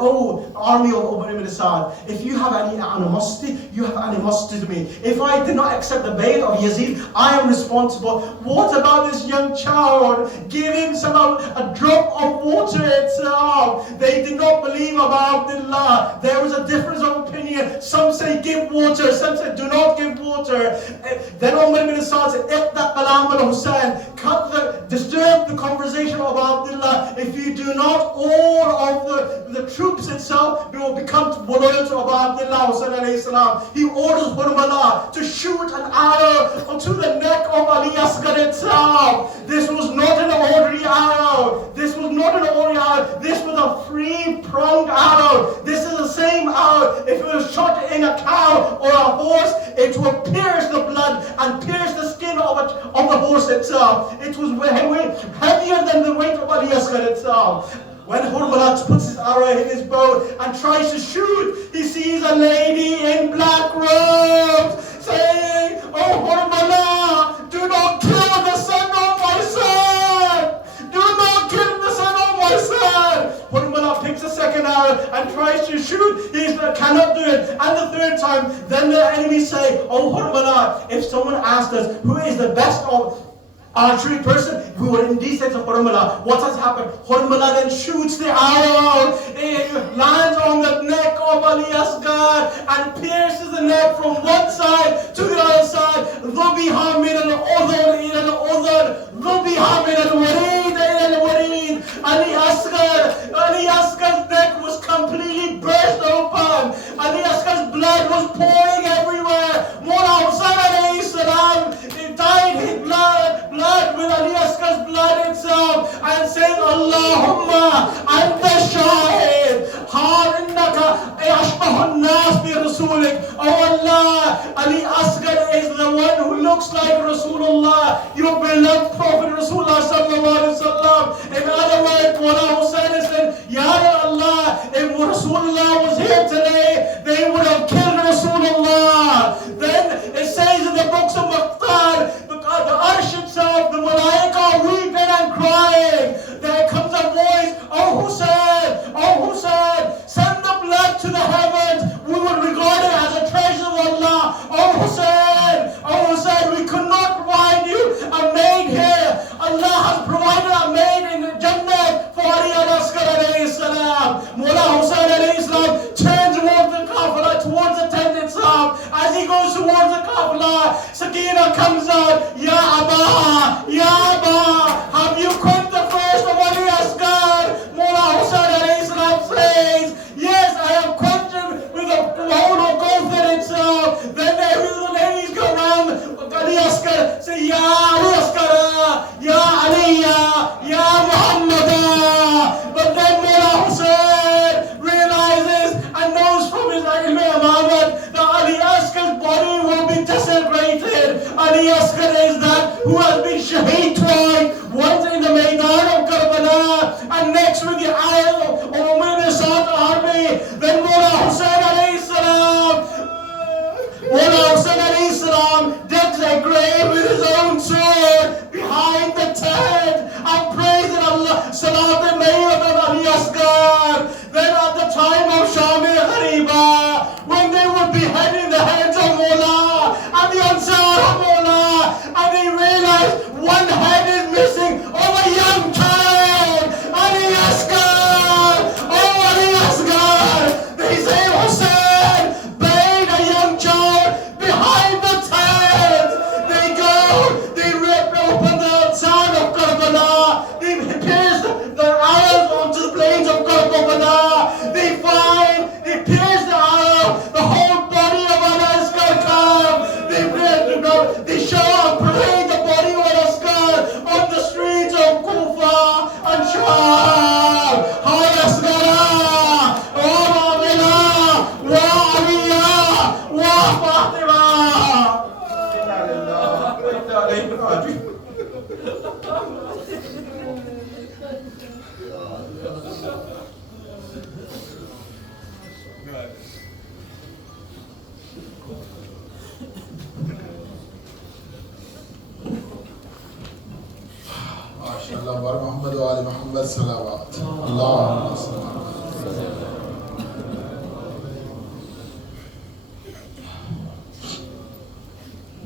oh army of Umar ibn Sa'd, if you have any animosity, you have animosity to me. If I did not accept the bayt of Yazid, I am responsible. What about this young child? Give him a drop of water itself. They did not believe about Abdullah. There was a difference of opinion. Some say give water, some say do not give water. Then Umar ibn Sa'd said, Iqta kalam al-Hussain, disturb the conversation of Abdullah. if you do not, all of the troops itself will become loyal to Abu Abdullah Hussein alayhi salam. He orders Hurmala to shoot an arrow onto the neck of Ali Asghar itself. This was not an ordinary arrow. This was not an ordinary arrow. This was a three-pronged arrow. This is the same arrow. If it was shot in a cow or a horse, it would pierce the blood and pierce the skin of the horse itself. It was heavier than the weight of Ali Asghar itself. When Hurmala puts his arrow in his bow and tries to shoot, he sees a lady in black robes saying, "Oh Hurmala, do not kill the son of my son! Do not kill the son of my son!" Hurmala picks a second arrow and tries to shoot. He cannot do it. And the third time, then the enemies say, "Oh Hurmala, if someone asked us who is the best of archery person, we would indeed say to Hurmala." What has happened? Hurmala then shoots the arrow. It lands on the neck of Ali Asghar and pierces the neck from one side to the other side. ذُبِحَ مِنَ الْأُذُنِ إِلَى الْأُذُنِ ذُبِحَ مِنَ الْوَرِيدِ إِلَى الْوَرِيدِ. Ali Asghar's neck was completely burst open. Ali Asghar's blood was pouring everywhere. Mullah Hussain alayhi salam, it dyed his blood with Ali Asghar's blood itself and saying, "Allahumma anta shahid, har innaka ashbahun nas bi rasulik." Oh Allah, Ali Asghar is the one who looks like Rasulullah, your beloved Prophet Rasulullah sallallahu alaihi wasallam. In other words, Mullah Hussain is saying, "Ya Allah, if Rasulullah was here today, they would have killed Rasulullah." Then it says in the books of Muqtar, the Arsh itself, the Malaika weeping and crying. There comes a voice, "Oh Hussein, send the blood to the heavens. We will regard it as a treasure of Allah. Oh Hussein, we could not provide you a maid here. Allah has provided a maid in the Jannah for Ali Asghar alayhi salam." Mullah Hussain alayhi salam turns towards the tent itself. As he goes towards the Qafla, Sakina comes out, "Ya Abba, have you quenched the thirst of Ali Asghar?" Mullah Hussain alayhi salam says, "Yes, I have quenched him with the bowl of Kawthar itself." Then the ladies go around Ali Asghar, say, "Ya Ali Asghar, Ya Aliya, Ya Muhammad." But then Mullah Hussain realizes and knows from his ilm Muhammad that Ali Asghar's body will be desecrated. Ali Asghar is that who has been shaheed twice, once in the Maidan of Karbala and next with the Isle of Umayyad South army. Then Mullah Hussain alayhi salam digs a grave with his own sword behind the tent and prays Allah, Salat al-Mayyat of Ali Asghar. Then at the time of Shami Ghariba, when they were beheading the heads of Mullah and the Ansar of Mullah, and they realized one head is missing of a young child, Ali Asghar. Oh, Ali Asghar. They say Hussein buried a young child behind the tent. They go, they rip open the side of Karbala, they pierce the arrows onto the plains of Karbala. They pierce the arrow, the whole body of Ali Asghar come. They show and parade the body of Ali Asghar on the streets of Kufa and Sham. Hi Asghar, wa Amina, wa Aliya, wa Fatima. MashaAllah, Bar Muhammad wa Ali Muhammad salawat. Allahumma salli.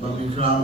Babbi Ikram,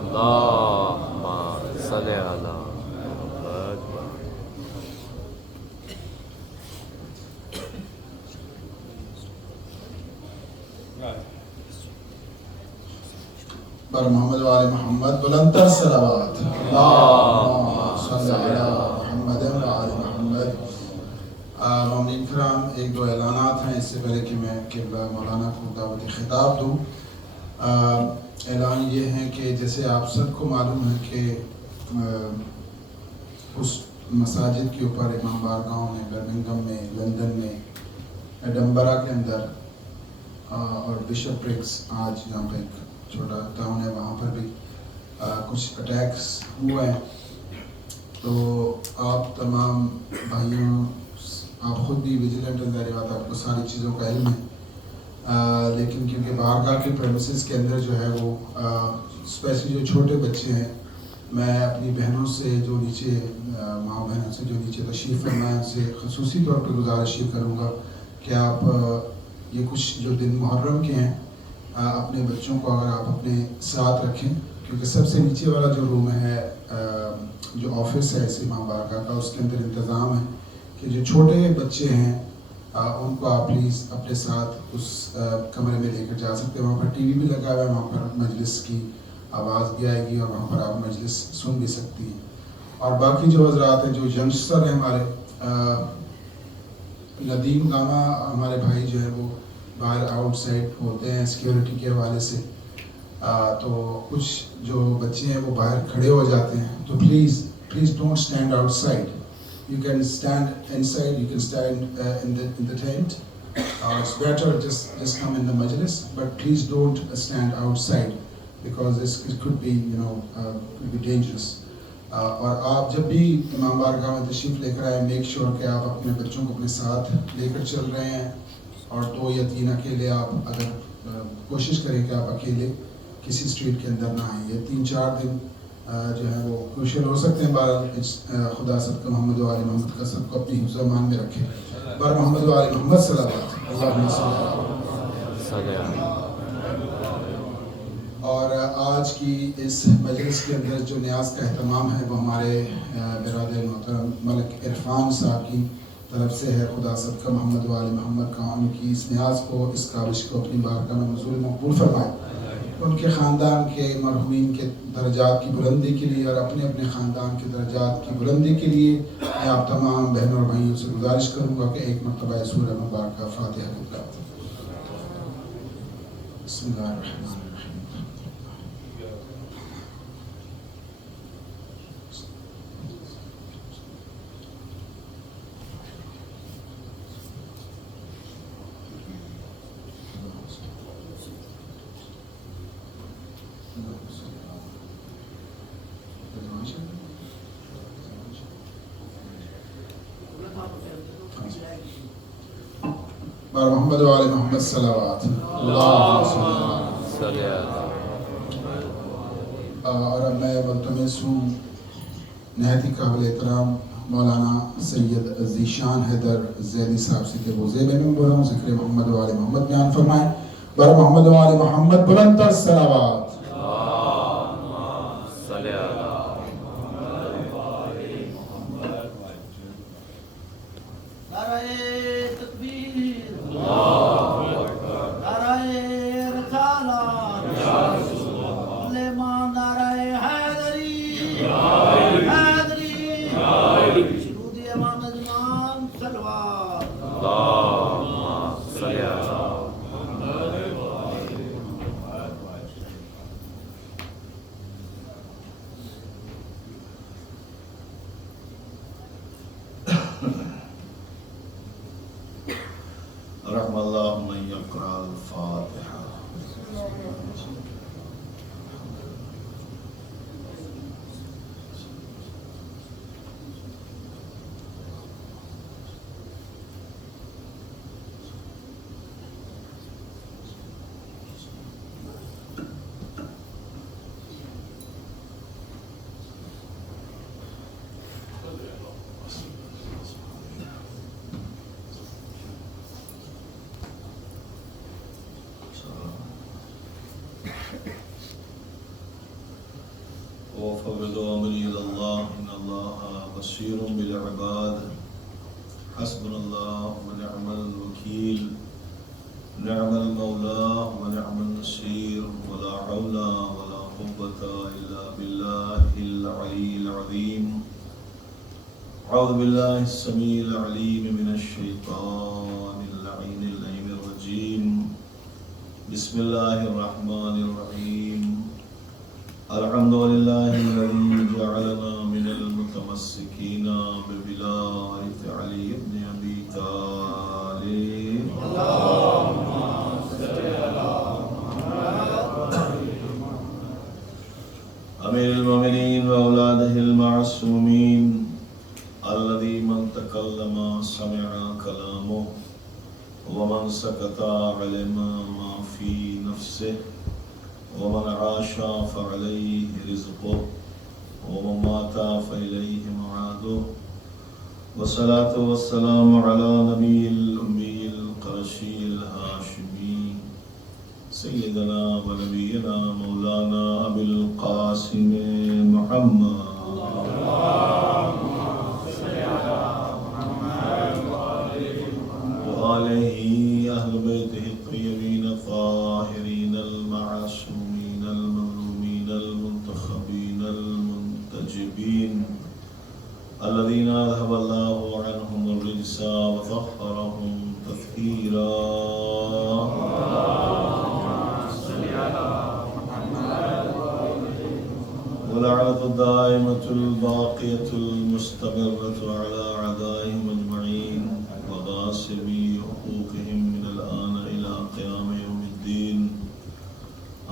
Allahumma salli ala Muhammad. بر محمد و آل محمد بلندتر صلوات اللہم صلی علی محمد و آل محمد. مومنین کرام، ایک دو اعلانات ہیں اس سے پہلے کہ میں قبلہ مولانا کو دعوت خطاب دوں. اعلان یہ ہے کہ جیسے آپ سب کو معلوم ہے کہ اس مساجد کے اوپر امام بارگاہوں میں، برمنگھم میں، لندن میں، ایڈنبرا کے اندر اور بشپ برگس، آج یہاں پہ ایک چھوٹا ٹاؤن ہے وہاں پر بھی کچھ اٹیکس ہوئے ہیں. تو آپ تمام بھائیوں، آپ خود بھی ویجیلنٹ ہیں، ظاہر بات آپ کو ساری چیزوں کا علم ہے، لیکن کیونکہ بارگاہ کے پریمیسز کے اندر جو ہے وہ اسپیشلی جو چھوٹے بچے ہیں، میں اپنی بہنوں سے جو نیچے ماں بہنوں سے جو نیچے تشریف فرمائیں ان سے خصوصی طور پہ گزارش یہ کروں گا کہ آپ یہ کچھ جو دن محرم کے ہیں اپنے بچوں کو اگر آپ اپنے ساتھ رکھیں، کیونکہ سب سے نیچے والا جو روم ہے جو آفس ہے اس امام بارگاہ کا، اس کے اندر انتظام ہے کہ جو چھوٹے بچے ہیں ان کو آپ پلیز اپنے ساتھ اس کمرے میں لے کر جا سکتے ہیں. وہاں پر ٹی وی بھی لگا ہوا ہے، وہاں پر مجلس کی آواز بھی آئے گی اور وہاں پر آپ مجلس سن بھی سکتی ہیں. اور باقی جو حضرات ہیں، جو ینگسٹر ہیں ہمارے، ندیم گاما ہمارے بھائی جو ہے وہ باہر آؤٹ سائڈ ہوتے ہیں سیکیورٹی کے حوالے سے، تو کچھ جو بچے ہیں وہ باہر کھڑے ہو جاتے ہیں. تو please don't stand out side. You can stand inside, you can stand in the tent. It's better just come in the majlis, but please don't stand outside because it could be, could be dangerous. اور آپ جب بھی امام بارگاہ میں تشریف لے کر آئیں، میک شیور کہ آپ اپنے بچوں کو اپنے ساتھ لے کر چل رہے ہیں، اور 2 یا 3 اکیلے آپ اگر کوشش کریں کہ آپ اکیلے کسی اسٹریٹ کے اندر نہ آئیں. یہ 3-4 دن جو ہے وہ کروشل ہو سکتے ہیں. بہرحال خدا سب کا محمد و آل محمد کا سب کو اپنی حفظ و امان میں رکھے. بر محمد و آل محمد صلی اللہ علیہ وسلم. اور آج کی اس مجلس کے اندر جو نیاز کا اہتمام ہے وہ ہمارے برادر محترم ملک عرفان صاحب کی طرف سے ہے. خدا سب کا محمد و آل محمد کا ان کی اس نیاز کو، اس کاوش کو اپنی بارگاہ میں نزول مقبول فرمائے. ان کے خاندان کے مرحومین کے درجات کی بلندی کے لیے اور اپنے اپنے خاندان کے درجات کی بلندی کے لیے میں آپ تمام بہنوں اور بھائیوں سے گزارش کروں گا کہ ایک مرتبہ سورہ مبارکہ فاتحہ کو پڑھیں. بسم اللہ الرحمن الرحیم. بر محمد و آل محمد صلوات اللہم صلی علی. اور اب میں ملتمس ہوں نہایت ہی قابل احترام مولانا سید ذیشان حیدر زیدی صاحب سے کہ وہ زیب منبر ہوں ذکر محمد و آل محمد بیان فرمائیں. بر محمد و آل محمد بلندتر صلوات. رحم اللہ من یقرأ الفاتحہ. وفوض امری الى اللہ ان اللہ بصیر بالعباد. حسبنا اللہ ونعم الوکیل، نعم المولا ونعم النصیر، ولا حول ولا أعوذ بالله السميع العليم من الشيطان اللعين الرجيم بسم الله الرحمن الرحيم الحمد لله الذي جعلنا من المتمسكين بولاية علي بن أبي طالب أمير المؤمنين وأولاده المعصومين الذي من تكلم سمع كلامه ومن سكت علم ما في نفسه ومن عاش فعليه رزقه ومن مات فإليه معاده والصلاة والسلام على نبي الأمي القرشي الهاشمي سيدنا ونبينا مولانا أبي القاسم محمد وآله أهل بيته الطيبين الطاهرين المعصومين المظلومين المنتخبين المنتجبين الذين أذهب الله عنهم الرجس وطهرهم تطهيرا واللعنة الدائمة الباقية المستمرة على أعدائهم أجمعين وغاصبي حقوقهم من الآن إلى قيام يوم الدين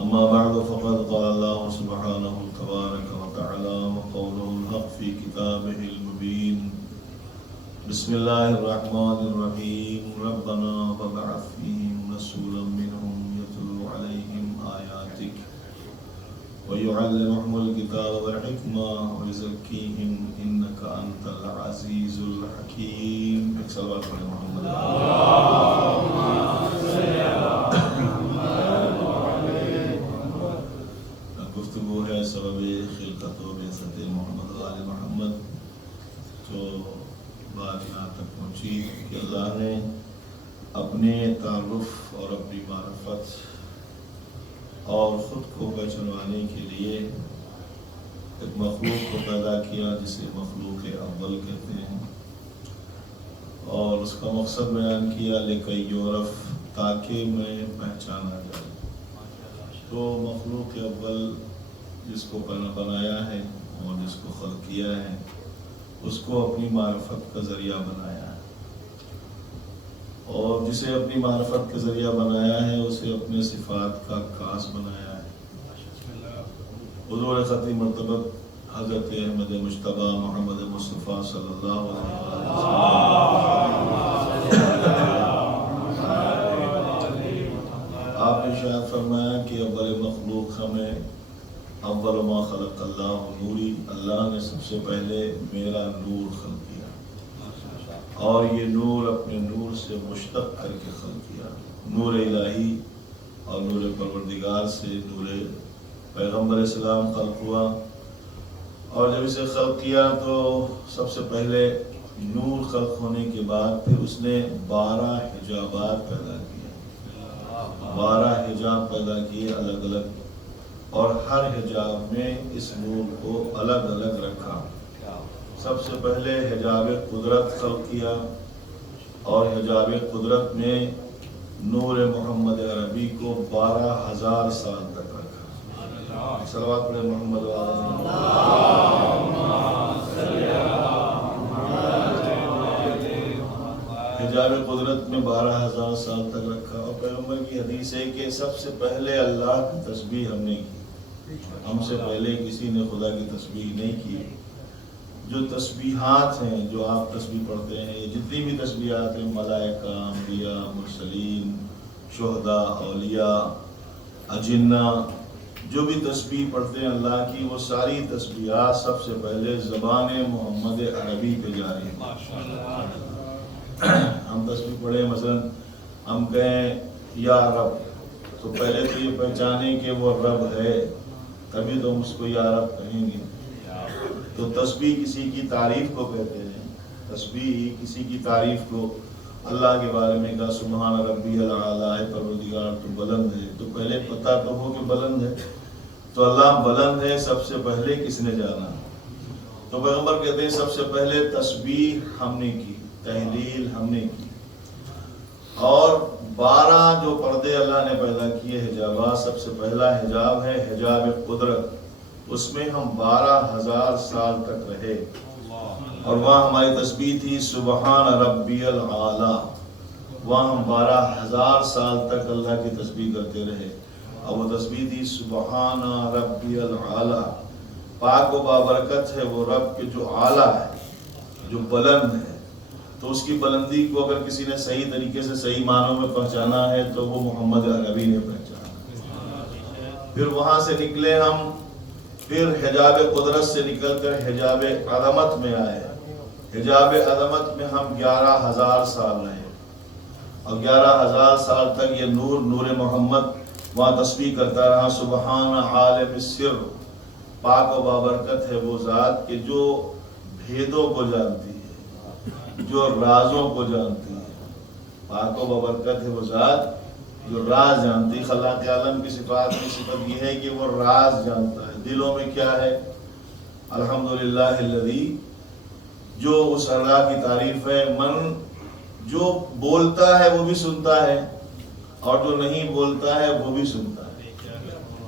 أما بعد فقد قال الله سبحانه تبارك وتعالى وقوله الحق في كتابه المبين بسم الله الرحمن الرحيم ربنا وابعث فيهم رسولا منهم يتلو عليهم آياتك ويعلمهم الكتاب والحكمة ويزكيهم إنك أنت العزيز الحكيم. صلوات محمد. گفتگو ہے سبب خلقت و بعثت محمد آل محمد جو بات یہاں تک پہنچی کہ اللہ نے اپنے تعارف اور اپنی معرفت اور خود کو پہچانوانے کے لیے ایک مخلوق کو پیدا کیا جسے مخلوق اول کہتے ہیں اور اس کا مقصد بیان کیا لکئی یورف تاکہ میں پہچانا جائے. تو مخلوق اول جس کو بنایا ہے اور جس کو خلق کیا ہے اس کو اپنی معرفت کا ذریعہ بنایا ہے اور جسے اپنی معرفت کا ذریعہ بنایا ہے اسے اپنے صفات کا عکاس بنایا ہے. حضور ختم مرتبت حضرت احمد مجتبی محمد مصطفیٰ صلی اللہ علیہ وسلم آپ نے شاید فرمایا کہ اول مخلوق ہمیں اول ما خلق اللہ نوری، اللہ نے سب سے پہلے میرا نور خلق کیا اور یہ نور اپنے نور سے مشتق کر کے خلق کیا. نور الہی اور نور پروردگار سے نور پیغمبر اسلام خلق ہوا اور جب اسے خلق کیا تو سب سے پہلے نور خلق ہونے کے بعد پھر اس نے 12 حجابات پیدا کیے، 12 حجاب پیدا کیے الگ الگ اور ہر حجاب میں اس نور کو الگ الگ رکھا. سب سے پہلے حجاب قدرت خلق کیا اور حجاب قدرت میں نور محمد عربی کو 12,000 سال تک رکھا. صلوات پڑھیں محمد حجاب قدرت میں 12,000 سال تک رکھا اور پیغمبر کی حدیث ہے کہ سب سے پہلے اللہ کی تسبیح ہم نے کی. ہم سے پہلے کسی نے خدا کی تسبیح نہیں کی. جو تسبیحات ہیں جو آپ تسبیح پڑھتے ہیں یہ جتنی بھی تسبیحات ہیں ملائکہ، انبیاء، مرسلین، شہداء، اولیاء، اجنہ، جو بھی تسبیح پڑھتے ہیں اللہ کی وہ ساری تسبیحات سب سے پہلے زبان محمد عربی پہ جاری ہیں. ہم تسبیح پڑھیں مثلا ہم کہیں یا رب تو پہلے تو یہ پہچانیں کہ وہ رب ہے تبھی تو ہم اس کو یا رب کہیں گے. تو تسبیح کسی کی تعریف کو کہتے ہیں. تسبیح کسی کی تعریف کو اللہ کے بارے میں کہا سبحان ربی الاعلیٰ ہے پروردگار تو بلند ہے. تو پہلے پتہ تو ہو کہ بلند ہے. تو اللہ بلند ہے سب سے پہلے کس نے جانا؟ تو پیغمبر کہتے ہیں سب سے پہلے تسبیح ہم نے کی، تحلیل ہم نے کی، اور 12 جو پردے اللہ نے پیدا کیے حجابات، سب سے پہلا حجاب ہے حجاب قدرت، اس میں ہم 12,000 سال تک رہے، اور وہاں ہماری تسبیح تھی سبحان ربی العالی، وہاں ہم 12,000 سال تک اللہ کی تسبیح کرتے رہے، اور وہ تسبیح تھی سبحان ربی العالی، پاک و بابرکت ہے وہ رب کے جو اعلیٰ ہے، جو بلند ہے، تو اس کی بلندی کو اگر کسی نے صحیح طریقے سے صحیح معنوں میں پہچانا ہے تو وہ محمد عربی نے پہچانا۔ پھر وہاں سے نکلے ہم، پھر حجاب قدرت سے نکل کر حجاب عظمت میں آئے، حجاب عظمت میں ہم 11,000 سال رہے، اور 11,000 سال تک یہ نور محمد وہاں تسبیح کرتا رہا، سبحان عالم السر، پاک و بابرکت ہے وہ ذات کہ جو بھیدوں کو جانتی ہے، جو رازوں کو جانتی ہے، پاک و بابرکت ہے وہ ذات جو راز جانتی ہے۔ خلاق عالم کی صفت یہ ہے کہ وہ راز جانتا ہے، دلوں میں کیا ہے۔ الحمدللہ الذی، جو اس اللہ کی تعریف ہے، من جو بولتا ہے وہ بھی سنتا ہے، اور جو نہیں بولتا ہے وہ بھی سنتا ہے،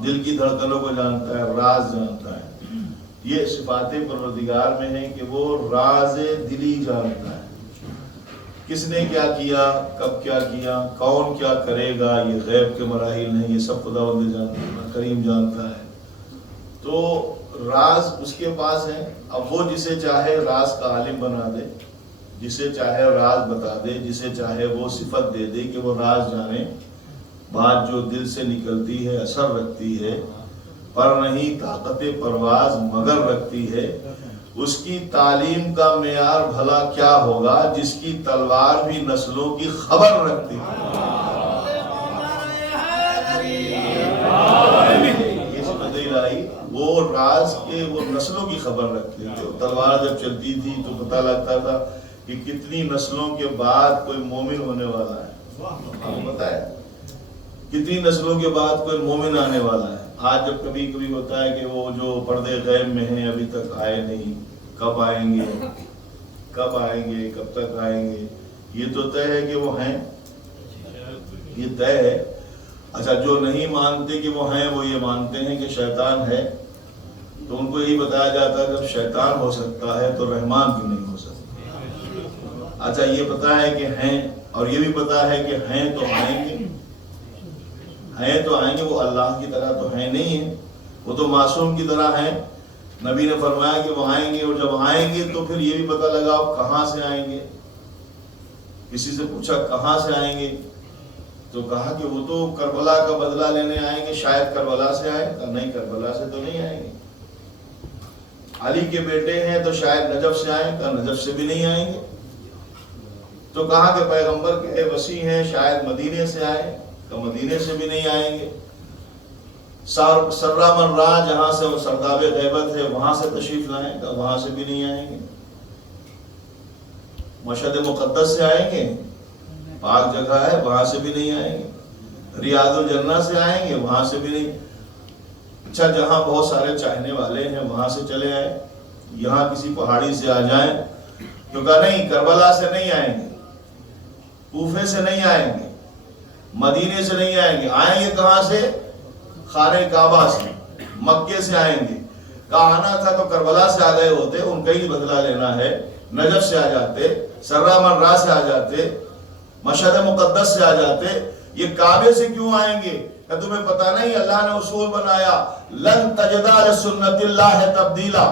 دل کی دھڑکنوں کو جانتا ہے، راز جانتا ہے۔ یہ صفات پروردگار میں ہیں کہ وہ راز دلی جانتا ہے، کس نے کیا کیا، کب کیا کیا، کون کیا کرے گا، یہ غیب کے مراحل نہیں، یہ سب خداوند جانتا ہے، کریم جانتا ہے۔ تو راز اس کے پاس ہے، اب وہ جسے چاہے راز کا عالم بنا دے، جسے چاہے راز بتا دے، جسے چاہے وہ صفت دے دے کہ وہ راز جانے۔ بات جو دل سے نکلتی ہے اثر رکھتی ہے، پر نہیں طاقت پرواز مگر رکھتی ہے، اس کی تعلیم کا معیار بھلا کیا ہوگا جس کی تلوار بھی نسلوں کی خبر رکھتی ہے۔ یہ صفت الہی وہ راز کے وہ نسلوں کی خبر رکھتے تھے۔ تلوار جب چلتی تھی تو پتہ لگتا تھا کہ کتنی نسلوں کے بعد کوئی مومن ہونے والا ہے، آپ کو پتہ ہے کتنی نسلوں کے بعد کوئی مومن آنے والا ہے۔ آج جب کبھی کبھی ہوتا ہے کہ وہ جو پردے غیب میں ہیں ابھی تک آئے نہیں، کب آئیں گے، کب آئیں گے، کب تک آئیں گے، یہ تو طے ہے کہ وہ ہیں، یہ طے ہے۔ اچھا، جو نہیں مانتے کہ وہ ہیں، وہ یہ مانتے ہیں کہ شیطان ہے، تو ان کو یہی بتایا جاتا ہے جب شیطان ہو سکتا ہے تو رحمان کیوں نہیں ہو سکتا۔ اچھا، یہ پتا ہے کہ ہیں، اور یہ بھی پتا ہے کہ ہیں تو آئیں گے، ہیں تو آئیں گے، وہ اللہ کی طرح تو ہیں نہیں ہیں، وہ تو معصوم کی طرح ہیں۔ نبی نے فرمایا کہ وہ آئیں گے، اور جب آئیں گے تو پھر یہ بھی پتہ لگاؤ کہاں سے آئیں گے۔ کسی سے پوچھا کہاں سے آئیں گے، تو کہا کہ وہ تو کربلا کا بدلہ لینے آئیں گے، شاید کربلا سے آئیں، نہیں کربلا سے تو نہیں آئیں گے۔ علی کے بیٹے ہیں تو شاید نجف سے آئیں، نجف سے بھی نہیں آئیں گے۔ تو کہا کہ پیغمبر کے وسیع ہیں، شاید مدینے سے آئیں، مدینے سے بھی نہیں آئیں گے۔ سرہ من را، جہاں سے وہ سرداب غیبت ہے وہاں سے تشریف لائیں، وہاں سے بھی نہیں آئیں گے۔ مشہد مقدس سے آئیں گے، پاک جگہ ہے وہاں سے بھی نہیں آئیں گے۔ ریاض الجنہ سے آئیں گے، وہاں سے بھی نہیں۔ اچھا، جہاں بہت سارے چاہنے والے ہیں وہاں سے چلے آئے، یہاں کسی پہاڑی سے آ جائیں، تو کہا نہیں کربلا سے نہیں آئیں گے، کوفے سے نہیں آئیں گے، مدینے سے نہیں آئیں گے، آئیں گے کہاں سے؟ خانہ کعبہ سے، مکے سے آئیں گے۔ کہا آنا تھا تو کربلا سے آ گئے ہوتے، ان کا ہی بدلہ لینا ہے، نجف سے آ جاتے، سرہ من را سے آ جاتے، مشہد مقدس سے آ جاتے، یہ کعبے سے کیوں آئیں گے؟ کہ تمہیں پتہ نہیں اللہ نے اصول بنایا، لن تجد لسنت اللہ تبدیلا،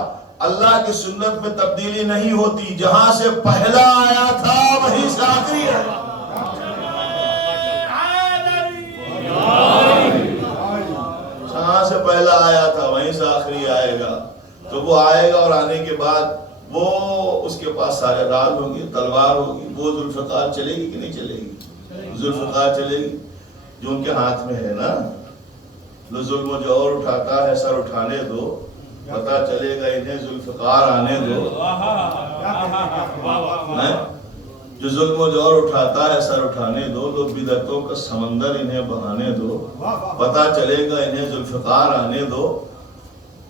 اللہ کی سنت میں تبدیلی نہیں ہوتی، جہاں سے پہلا آیا تھا وہیں سے آخری ہے۔ جہاں سے پہلا آیا تھا وہیں سے آخری آئے گا، تو وہ آئے گا، اور آنے کے بعد وہ اس کے پاس سارے راز ہوں گے، تلوار ہوگی، وہ ذوالفقار چلے گی کہ نہیں چلے گی؟ ذوالفقار چلے گی، جو ان کے ہاتھ میں ہے نا۔ لو ظلم و جور اٹھاتا ہے سر اٹھانے دو، پتا چلے گا انہیں ذوالفقار آنے دو۔ جو ظلم و جور اٹھاتا ہے سر اٹھانے دو، لو بدعتوں کا سمندر انہیں بہانے دو، پتا چلے گا انہیں ذوالفقار آنے دو۔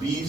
20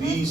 20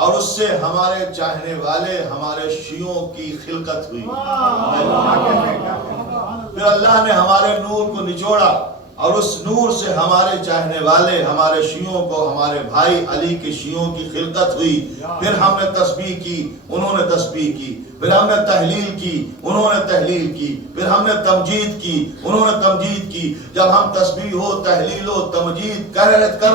اور اس سے ہمارے چاہنے والے ہمارے شیعوں کی خلقت ہوئی. پھر اللہ نے ہمارے نور کو نچوڑا اور اس نور سے ہمارے چاہنے والے ہمارے شیعوں کو ہمارے بھائی علی کے شیعوں کی خلقت ہوئی. پھر ہم نے تسبیح کی، انہوں نے تسبیح کی. پھر ہم نے تحلیل کی، انہوں نے تحلیل کی. پھر ہم نے تمجید کی، انہوں نے تمجید کی. جب ہم تسبیح ہو، تحلیل ہو، تمجید کر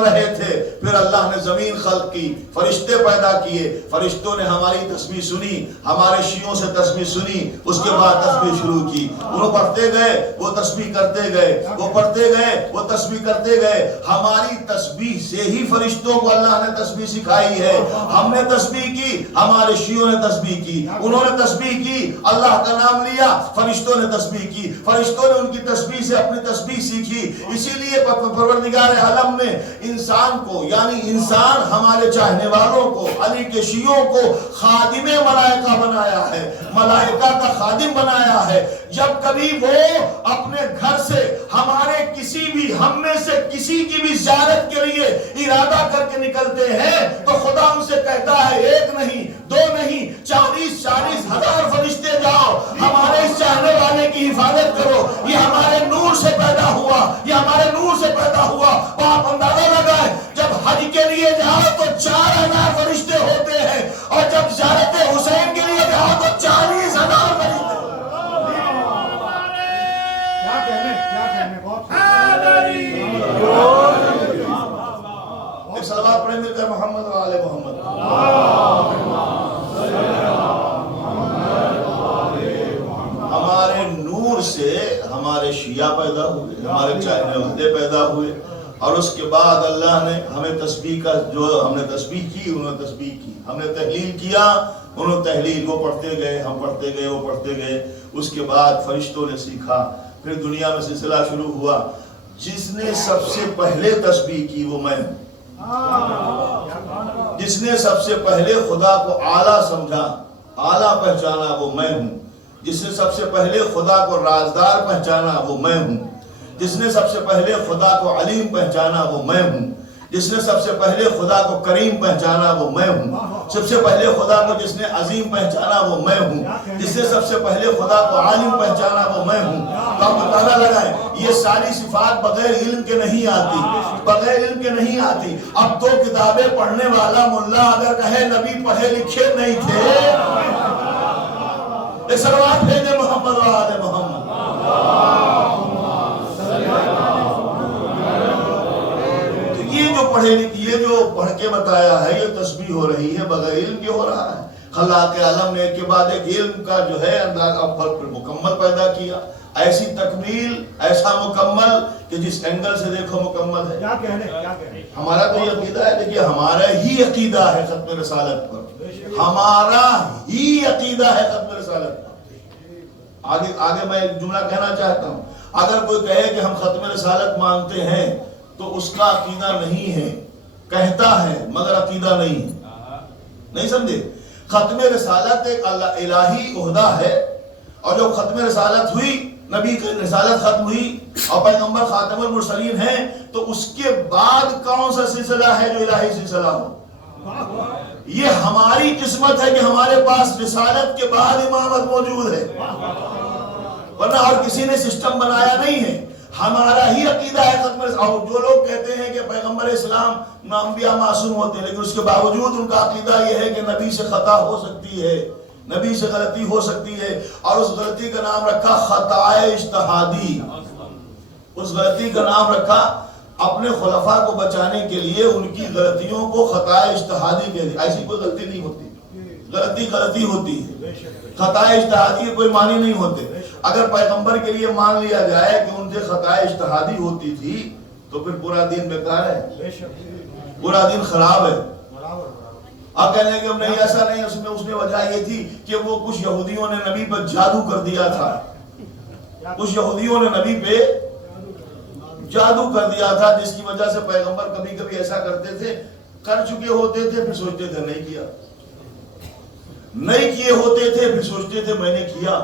رہے تھے، پھر اللہ نے زمین خلق کی، فرشتے پیدا کیے. فرشتوں نے ہماری تسبیح سنی، ہمارے شیعوں سے تسبیح سنی. اس کے بعد تسبیح شروع کی. انہوں پڑھتے گئے، وہ تسبیح کرتے گئے، وہ پڑھتے گئے، وہ تسبیح کرتے گئے. ہماری تسبیح سے ہی فرشتوں کو اللہ نے تسبیح سکھائی ہے. ہم نے تسبیح کی، ہمارے شیعوں نے تسبیح کی. انہوں نے تسبیح کی، اللہ کا نام لیا، فرشتوں نے تسبیح کی. فرشتوں نے ان کی تسبیح سے اپنی تسبیح سیکھی. اسی لیے پروردگار عالم نے انسان کو، یعنی انسان ہمارے چاہنے والوں کو، علی کے شیعوں کو خادم ملائکہ بنایا ہے، ملائکہ کا خادم بنایا ہے. جب کبھی وہ اپنے گھر سے ہمارے کسی بھی، ہم میں سے کسی کی بھی زیارت کے لیے ارادہ کر کے نکلتے ہیں تو خدا ان سے کہتا ہے ایک نہیں، دو نہیں، 40 ہزار فرشتے جاؤ، ہمارے اس چاہنے والے کی حفاظت کرو. یہ ہمارے نور سے پیدا ہوا، یہ ہمارے نور سے پیدا ہوا. تو آپ اندازہ لگائیں، جب حج کے لیے جاؤ تو 4000 فرشتے ہوتے ہیں، اور جب زیارت حسین کے لیے جاؤ تو 40,000 فرشتے. ایک صلوات پڑھیں مل کر محمد و آل محمد. ہمارے نور سے ہمارے شیعہ پیدا ہوئے، ہمارے چاہنے والے پیدا ہوئے. اور اس کے بعد اللہ نے ہمیں تسبیح کا، جو ہم نے تسبیح کی انہوں نے تسبیح کی، ہم نے تحلیل کیا انہوں نے تحلیل. وہ پڑھتے گئے، ہم پڑھتے گئے، وہ پڑھتے گئے. اس کے بعد فرشتوں نے سیکھا. پھر دنیا میں سلسلہ شروع ہوا. جس نے سب سے پہلے تسبیح کی وہ میں ہوں. جس نے سب سے پہلے خدا کو اعلیٰ سمجھا، اعلیٰ پہچانا وہ میں ہوں. جس نے سب سے پہلے خدا کو رازدار پہچانا وہ میں ہوں. جس نے سب سے پہلے خدا کو علیم پہچانا وہ میں ہوں. جس نے سب سے پہلے خدا کو کریم پہچانا وہ میں ہوں. سب سے پہلے خدا کو جس نے عظیم پہچانا وہ میں ہوں. جس نے سب سے پہلے خدا کو عالم پہچانا وہ میں ہوں. تو آپ اندازہ لگائیں، یہ ساری صفات بغیر علم کے نہیں آتی، بغیر علم کے نہیں آتی. اب 2 کتابیں پڑھنے والا ملا اگر کہے نبی پڑھے لکھے نہیں تھے، ایک صلوات بھیجے محمد و آل محمد. یہ جو پڑھ کے بتایا ہے، یہ تسبیح ہو رہی ہے، بغیر علم کے ہو رہا ہے. خلاق عالم نے ایک کے بعد ایک علم کا جو ہے اندازہ مکمل پیدا کیا. ایسی تکمیل، ایسا مکمل کہ جس اینگل سے دیکھو مکمل ہے. ہمارا تو یہ عقیدہ ہے، دیکھیے ہمارا ہی عقیدہ ہے ختم رسالت پر، ہمارا ہی عقیدہ ہے ختم رسالت پر. آگے میں ایک جملہ کہنا چاہتا ہوں. اگر کوئی کہے کہ ہم ختم رسالت مانتے ہیں تو اس کا عقیدہ نہیں ہے، کہتا ہے مگر عقیدہ نہیں ہے. نہیں سمجھے؟ ختم رسالت ایک الہی عہدہ ہے، اور جب ختم رسالت ہوئی، نبی کی رسالت ختم ہوئی اور پیغمبر خاتم المرسلین ہیں، تو اس کے بعد کون سا سلسلہ ہے جو الہی سلسلہ ہو؟ یہ ہماری قسمت ہے کہ ہمارے پاس رسالت کے بعد امامت موجود ہے، ورنہ اور کسی نے سسٹم بنایا نہیں ہے. ہمارا ہی عقیدہ ہے ختم رسالت. اور جو لوگ کہتے ہیں کہ پیغمبر اسلام انبیاء معصوم ہوتے ہیں، لیکن اس کے باوجود ان کا عقیدہ یہ ہے کہ نبی سے خطا ہو سکتی ہے، نبی سے غلطی ہو سکتی ہے، اور اس غلطی کا نام رکھا خطائے اجتہادی. اس غلطی کا نام رکھا اپنے خلفاء کو بچانے کے لیے ان کی غلطیوں کو خطائے اجتہادی کہتے ہیں. ایسی کوئی غلطی نہیں ہوتی، غلطی ہوتی ہے. خطائے اجتہادی کے کوئی معنی نہیں ہوتے. اگر پیغمبر کے لیے مان لیا جائے کہ ان سے خطائے اجتہادی ہوتی تھی تو پھر پورا دین بیکار ہے، پورا دین خراب ہے. آپ کہنے کہ نہیں ایسا نہیں، اس میں وجہ یہ تھی کہ وہ کچھ یہودیوں نے نبی پر جادو کر دیا تھا، کچھ یہودیوں نے نبی پہ جادو کر دیا تھا، جس کی وجہ سے پیغمبر کبھی کبھی ایسا کرتے تھے، کر چکے ہوتے تھے پھر سوچتے تھے نہیں کیا، نہیں کیے ہوتے تھے پھر سوچتے تھے میں نے کیا.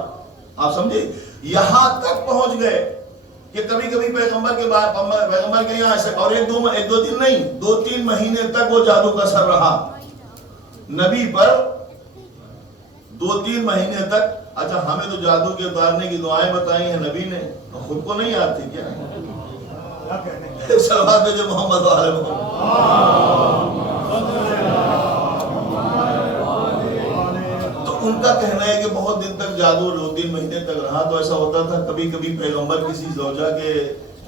آپ سمجھے؟ یہاں تک پہنچ گئے کہ کبھی کبھی پیغمبر کے بعد پیغمبر کے یہاں ایسے، اور ایک دو دن نہیں، 2-3 مہینے تک وہ جادو کا اثر رہا. نبی پر 2-3 مہینے تک. اچھا ہمیں تو جادو کے اتارنے کی دعائیں بتائی ہیں نبی نے, خود کو نہیں آتی کیا؟ صلوات بھیجو محمد وعلى محمد. تو ان کا کہنا ہے کہ بہت دن تک جادو 2-3 مہینے تک رہا. تو ایسا ہوتا تھا کبھی کبھی پیغمبر کسی زوجہ کے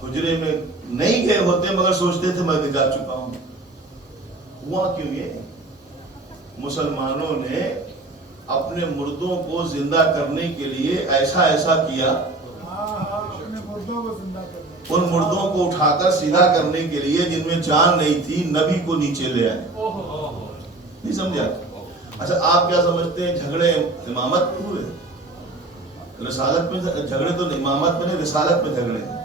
حجرے میں نہیں گئے ہوتے مگر سوچتے تھے میں بگا چکا ہوں. ہوا کیوں یہ؟ مسلمانوں نے اپنے مردوں کو زندہ کرنے کے لیے ایسا کیا, ان مردوں کو اٹھا کر سیدھا کرنے کے لیے جن میں جان نہیں تھی نبی کو نیچے لے آئے. نہیں سمجھا؟ اچھا آپ کیا سمجھتے ہیں جھگڑے امامت میں ہوئے؟ رسالت میں جھگڑے تو امامت میں نہیں, رسالت میں جھگڑے ہیں.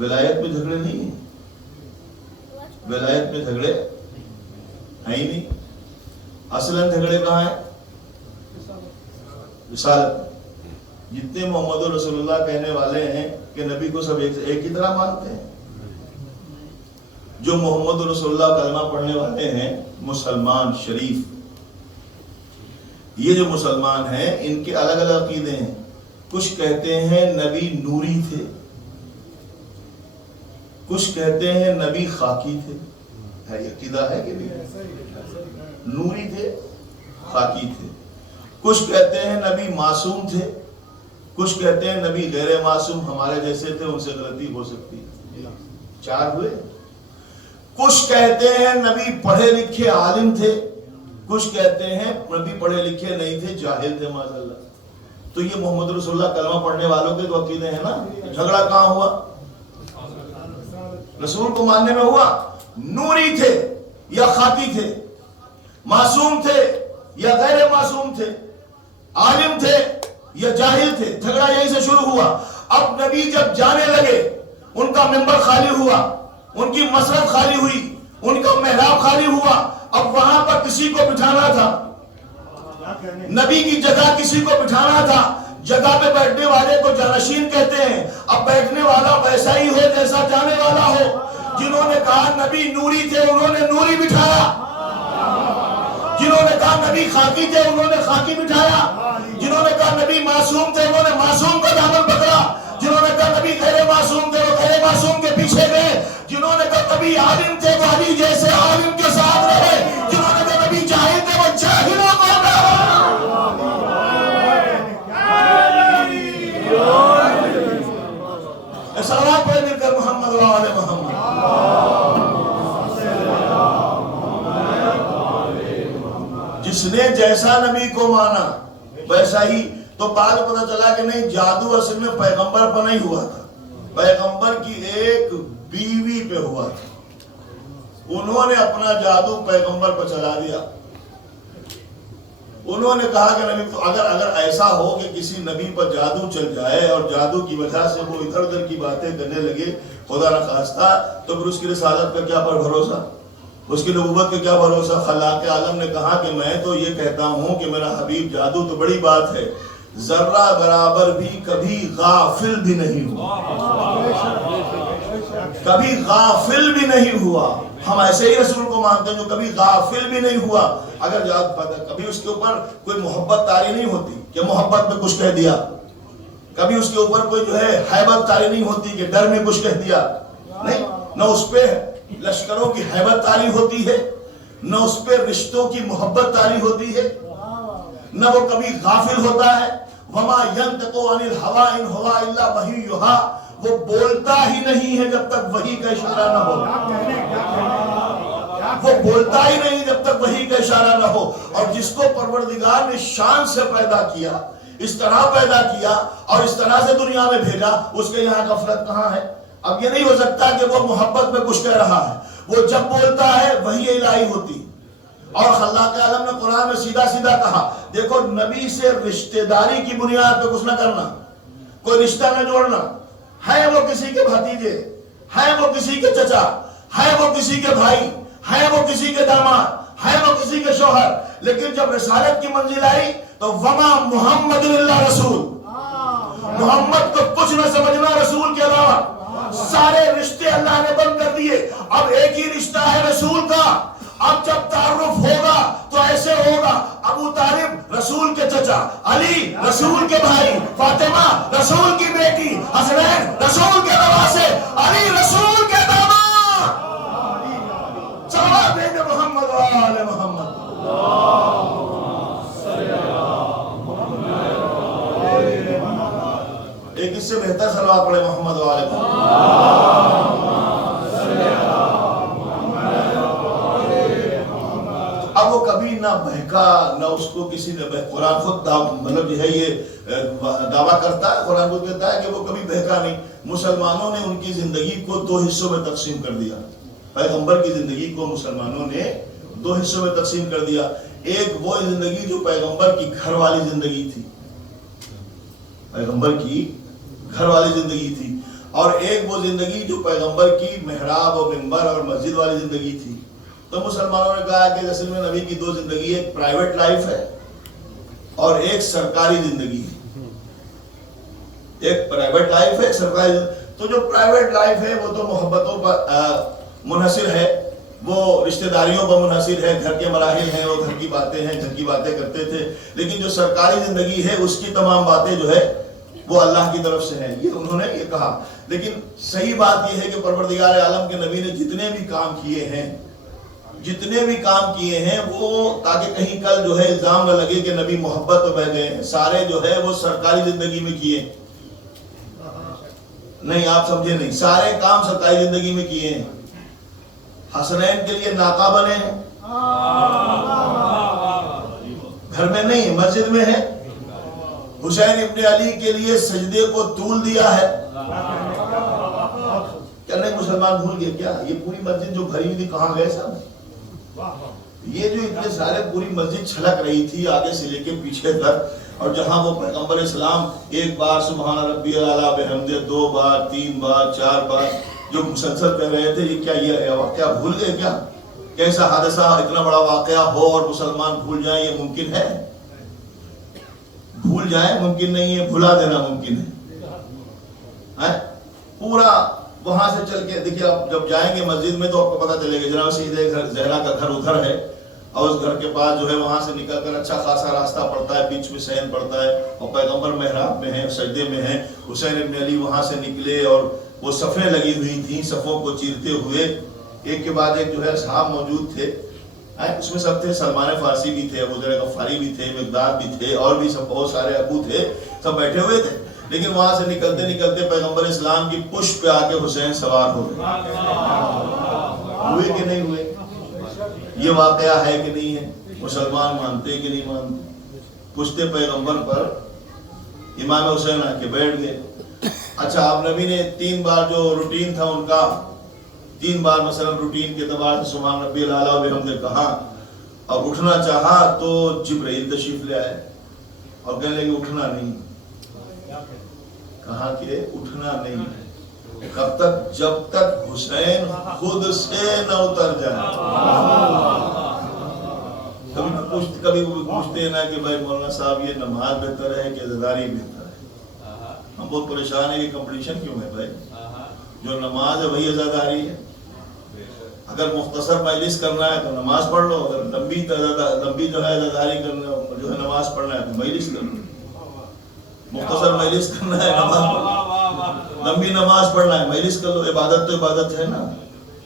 ولایت میں جھگڑے نہیں ہیں. ولایت میں جھگڑے ہیں ہی نہیں. اصلاً جھگڑے کہاں ہیں؟ رسالت. جتنے محمد رسول اللہ کہنے والے ہیں کہ نبی کو سب ایک ہی طرح مانتے ہیں. جو محمد رسول اللہ کلمہ پڑھنے والے ہیں مسلمان شریف, یہ جو مسلمان ہیں ان کے الگ الگ عقیدے ہیں. کچھ کہتے ہیں نبی نوری تھے, کچھ کہتے ہیں نبی خاکی تھے. ہے یہ عقیدہ ہے کہ نہیں؟ نوری تھے, خاکی تھے. کچھ کہتے ہیں نبی معصوم تھے, کچھ کہتے ہیں نبی غیر معصوم ہمارے جیسے تھے, ان سے غلطی ہو سکتی. 4 ہوئے. کچھ کہتے ہیں نبی پڑھے لکھے عالم تھے, کچھ کہتے ہیں نبی پڑھے لکھے نہیں تھے, جاہل تھے ماشاء اللہ. تو یہ محمد رسول اللہ کلمہ پڑھنے والوں کے تو عقیدے ہیں نا. جھگڑا کہاں ہوا؟ رسول کو ماننے میں ہوا. نوری تھے یا خاکی تھے, معصوم تھے یا غیر معصوم تھے, عالم تھے یا جاہل تھے, جھگڑا یہیں سے شروع ہوا. اب نبی جب جانے لگے ان کا منبر خالی ہوا, ان کی مسجد خالی ہوئی, ان کا محراب خالی ہوا. اب وہاں پر کسی کو بٹھانا تھا, نبی کی جگہ کسی کو بٹھانا تھا. جگہ پہ بیٹھنے والے کو جانشین کہتے ہیں. اب بیٹھنے والا ویسا ہی ہو جیسا جانے والا ہو. جنہوں نے کہا نبی نوری تھے انہوں نے نوری بٹھایا, جنہوں نے کہا نبی خاکی تھے انہوں نے خاکی بٹھایا, جنہوں نے کہا نبی معصوم تھے انہوں نے معصوم کا دامن پکڑا, جنہوں نے کہا نبی غیر معصوم تھے وہ غیر معصوم کے پیچھے گئے, جنہوں نے کہا نبی عالم تھے وہ علی جیسے عالم کے ساتھ رہے, جنہوں نے کہا نبی جاہل تھے وہ جاہلوں کو صلوات پڑھ مل کر محمد وعلى محمد. جس نے جیسا نبی کو مانا ویسا ہی. تو بعد پتہ چلا کہ نہیں, جادو اصل میں پیغمبر پر نہیں ہوا تھا, پیغمبر کی ایک بیوی پہ ہوا تھا. انہوں نے اپنا جادو پیغمبر پر چلا دیا. انہوں نے کہا کہ نبی تو اگر ایسا ہو کہ کسی نبی پر جادو چل جائے اور جادو کی وجہ سے وہ ادھر ادھر کی باتیں کرنے لگے خدا نخواستہ, تو پھر اس کی رسالت کا کیا پر بھروسہ, اس کی نبوت کا کیا بھروسہ. خلاق عالم نے کہا کہ میں تو یہ کہتا ہوں کہ میرا حبیب جادو تو بڑی بات ہے, ذرہ برابر بھی کبھی غافل بھی نہیں ہوا, کبھی غافل بھی نہیں ہوا. ہم ایسے ہی رسول کو مانتے ہیں جو کبھی غافل بھی نہیں ہوا. اگر کبھی اس کے اوپر کوئی محبت طاری نہیں ہوتی کہ محبت میں کچھ کہہ دیا, کبھی اس کے اوپر کوئی جو ہے حیبت طاری نہیں ہوتی کہ ڈر میں کچھ کہہ دیا, نہیں. نہ اس پہ لشکروں کی حیبت طاری ہوتی ہے, نہ اس پہ رشتوں کی محبت طاری ہوتی ہے, نہ وہ کبھی غافل ہوتا ہے. وما ينطق عن الهوى ان هو الا وحی یوحی, وہ بولتا ہی نہیں ہے جب تک وحی کا اشارہ نہ ہو, وہ بولتا ہی نہیں جب تک وحی کا اشارہ نہ ہو. اور جس کو پروردگار نے شان سے پیدا کیا, اس طرح پیدا کیا اور اس طرح سے دنیا میں بھیجا, اس کے یہاں غفلت کہاں ہے؟ اب یہ نہیں ہو سکتا کہ وہ محبت میں کچھ کہہ رہا ہے, وہ جب بولتا ہے وحی الہی ہوتی. اور خلاق عالم نے قرآن میں سیدھا سیدھا کہا, دیکھو نبی سے رشتہ داری کی بنیاد پہ کچھ نہ کرنا, کوئی رشتہ نہ جوڑنا. ہے وہ کسی کے بھتیجے, ہے وہ کسی کے چچا, ہے وہ کسی کے بھائی, ہے وہ کسی کے داماد, ہے وہ کسی کے شوہر, لیکن جب رسالت کی منزل آئی تو وما محمد اللہ رسول, محمد کو کچھ نہ سمجھنا رسول کے علاوہ. سارے رشتے اللہ نے بند کر دیے. اب ایک ہی رشتہ ہے رسول کا, اب جب تعارف ہوگا تو ایسے ہوگا، ابو طالب رسول کے چچا، علی رسول کے بھائی، فاطمہ رسول کی بیٹی، حسنین رسول کے نواسے، علی رسول کے داماد، چلا بین محمد و آل محمد۔ ایک اس سے بہتر صلوات پڑھے محمد و آل محمد۔ اب وہ کبھی نہ بہکا، نہ اس کو کسی نے قرآن خود مطلب یہ ہے، یہ دعویٰ کرتا ہے، قرآن خود کہتا ہے کہ وہ کبھی بہکا نہیں۔ مسلمانوں نے ان کی زندگی کو 2 حصوں میں تقسیم کر دیا، پیغمبر کی زندگی کو مسلمانوں نے 2 حصوں میں تقسیم کر دیا۔ ایک وہ زندگی جو پیغمبر کی گھر والی زندگی تھی، پیغمبر کی گھر والی زندگی تھی، اور ایک وہ زندگی جو پیغمبر کی محراب اور منبر اور مسجد والی زندگی تھی۔ تو مسلمانوں نے کہا کہ اصل میں نبی کی 2 زندگی، ایک پرائیویٹ لائف ہے اور ایک سرکاری زندگی ہے۔ ایک پرائیویٹ لائف ہے، سرکاری زندگی۔ تو جو پرائیویٹ لائف ہے وہ تو محبتوں پر منحصر ہے، وہ رشتہ داریوں پر منحصر ہے، گھر کے مراحل ہیں، وہ گھر کی باتیں ہیں، گھر کی باتیں کرتے تھے۔ لیکن جو سرکاری زندگی ہے اس کی تمام باتیں جو ہے وہ اللہ کی طرف سے ہیں، یہ انہوں نے یہ کہا۔ لیکن صحیح بات یہ ہے کہ پروردگار عالم کے نبی نے جتنے بھی کام کیے ہیں وہ تاکہ کہیں کل جو ہے الزام نہ لگے کہ نبی محبت میں بہ گئے ہیں، سارے جو ہے وہ سرکاری زندگی میں کیے نہیں، آپ سمجھے نہیں، سارے کام سرکاری زندگی میں کیے ہیں۔ حسنین کے لیے ناقہ بنے ہیں، گھر میں نہیں مسجد میں ہے۔ حسین ابن علی کے لیے سجدے کو طول دیا ہے۔ کیا نہیں مسلمان بھول گئے کیا؟ یہ پوری مسجد جو بھری ہوئی تھی کہاں گئے صاحب؟ یہ جو اتنے سارے پوری مسجد چھلک رہی تھی آگے سے لے کے پیچھے تک، اور جہاں وہ پیغمبر اسلام ایک بار سبحان ربی الاعلیٰ بحمدہ، 2 بار 3 بار 4 بار جو مسلسل کہہ رہے تھے، یہ کیا یہ واقعہ بھول گئے کیا؟ کیسا حادثہ اتنا بڑا واقعہ ہو اور مسلمان بھول جائیں، یہ ممکن ہے؟ بھول جائیں ممکن نہیں ہے، بھلا دینا ممکن ہے۔ پورا وہاں سے چل کے دیکھیے، آپ جب جائیں گے مسجد میں تو آپ کو پتہ چلے گا جناب سیدھے زہرا کا گھر ادھر ہے، اور اس گھر کے پاس جو ہے وہاں سے نکل کر اچھا خاصا راستہ پڑتا ہے، بیچ میں صحن پڑتا ہے، اور پیغمبر محراب میں ہیں، سجدے میں ہیں۔ حسین ابن علی وہاں سے نکلے اور وہ صفیں لگی ہوئی تھیں، صفوں کو چیرتے ہوئے ایک کے بعد ایک جو ہے اصحاب موجود تھے، اس میں سب تھے، سلمان فارسی بھی تھے، ابو ذر غفاری بھی تھے، مقداد بھی تھے، اور بھی سب بہت سارے ابو تھے، سب بیٹھے ہوئے تھے۔ لیکن وہاں سے نکلتے نکلتے پیغمبر اسلام کی پشت پہ آ کے حسین سوار ہو گئے۔ ہوئے کہ نہیں ہوئے؟ یہ واقعہ ہے کہ نہیں ہے؟ مسلمان مانتے کہ نہیں مانتے؟ پشت پیغمبر پر امام حسین آ کے بیٹھ گئے۔ اچھا، آپ نبی نے 3 بار جو روٹین تھا ان کا، 3 بار مثلا روٹین کے اعتبار سے سبحان ربی الاعلیٰ وبحمدہ کہا، اور اٹھنا چاہا تو جبرائیل تشریف لے آئے اور کہنے لگے اٹھنا نہیں۔ کہا کہ اٹھنا نہیں، کب تک؟ جب تک حسین خود سے نہ اتر جائے۔ کبھی پوچھتے ہیں نا کہ بھائی مولانا صاحب یہ نماز بہتر ہے کہ عزاداری بہتر ہے؟ ہم بہت پریشان ہیں کہ کمپٹیشن کیوں ہے بھائی؟ جو نماز ہے وہی عزاداری ہے۔ اگر مختصر مجلس کرنا ہے تو نماز پڑھ لو، اگر لمبی جو ہے عزاداری کرنا جو ہے نماز پڑھنا ہے تو مجلس کر لو۔ مختصر مجلس کرنا ہے نماز پڑھ لو، لمبی نماز پڑھنا ہے مجلس کر لو۔ عبادت تو عبادت ہے نا،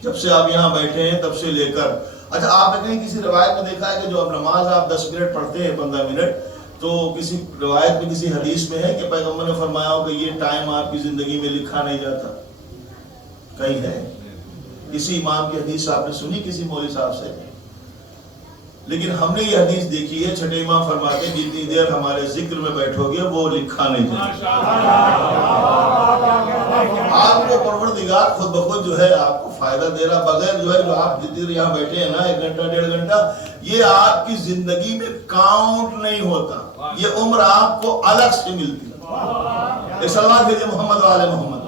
جب سے آپ یہاں بیٹھے ہیں تب سے لے کر۔ اچھا، آپ نے کہیں کسی روایت میں دیکھا ہے کہ جو اب نماز آپ 10 منٹ پڑھتے ہیں، 15 منٹ، تو کسی روایت میں کسی حدیث میں ہے کہ پیغمبر نے فرمایا ہو کہ یہ ٹائم آپ کی زندگی میں لکھا نہیں جاتا؟ کہیں ہے؟ کسی امام کی حدیث آپ نے سنی کسی مولوی صاحب سے؟ لیکن ہم نے یہ حدیث دیکھی ہے، چھٹے امام فرماتے ہیں جتنی دیر ہمارے ذکر میں بیٹھو گے وہ لکھا نہیں جائے۔ آپ کو پروردگار خود بخود جو ہے آپ کو فائدہ دے رہا، بغیر جو ہے جو آپ جتنی دیر یہاں بیٹھے ہیں نا، 1 گھنٹہ 1.5 گھنٹہ، یہ آپ کی زندگی میں کاؤنٹ نہیں ہوتا، یہ عمر آپ کو الگ سے ملتی ہے۔ ایک صلوات بھیجئے محمد و آل محمد۔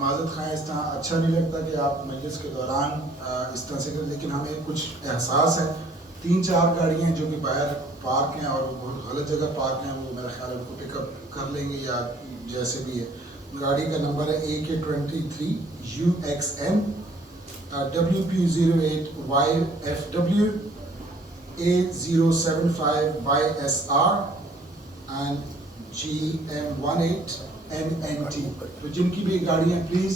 معذرت خواہ، اس طرح اچھا نہیں لگتا کہ آپ مجلس کے دوران اس طرح سے کریں، لیکن ہمیں کچھ احساس ہے 3-4 گاڑیاں ہیں جو کہ باہر پارک ہیں اور بہت غلط جگہ پارک ہیں، وہ میرا خیال ہے ان کو پک اپ کر لیں گے یا جیسے بھی ہے. گاڑی کا نمبر ہے AK23 UXN WP08YFW A075 YSR and GM18 NNT. تو جن کی بھی گاڑیاں پلیز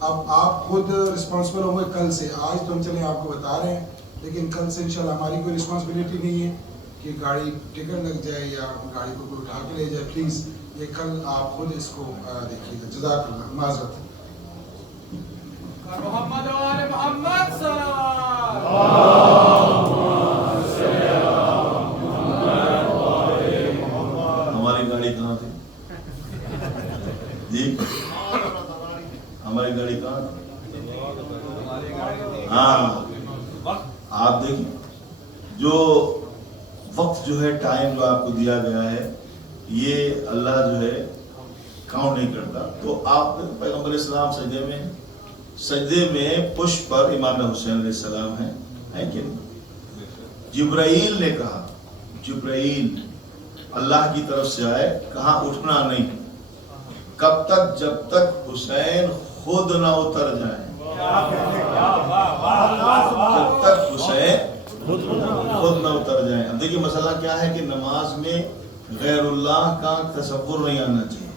اب آپ خود رسپانسبل ہوں گے کل سے. آج تو ہم چلیں آپ کو بتا رہے ہیں، لیکن کل سے انشاءاللہ ہماری کوئی رسپانسبلٹی نہیں ہے کہ گاڑی ٹکٹ لگ جائے یا گاڑی کو کوئی اٹھا کے لے جائے. پلیز یہ کل آپ خود اس کو دیکھیے گا. جزاک اللہ. معذرت. محمد و آل محمد ہماری گاڑی کہاں تھی جی؟ ہماری گاڑی کہاں تھی؟ ہاں آپ دیکھیں جو وقت جو ہے، ٹائم جو آپ کو دیا گیا ہے، یہ اللہ جو ہے کاؤنٹ نہیں کرتا. تو آپ پیغمبر اسلام سجدے میں پشت پر امام حسین علیہ السلام ہے کہ جبرائیل نے کہا، جبرائیل اللہ کی طرف سے آئے، کہا اٹھنا نہیں کب تک جب تک حسین خود نہ اتر جائیں. جب تک حسین خود نہ اتر جائیں. اب دیکھیے مسئلہ کیا ہے کہ نماز میں غیر اللہ کا تصور نہیں آنا چاہیے.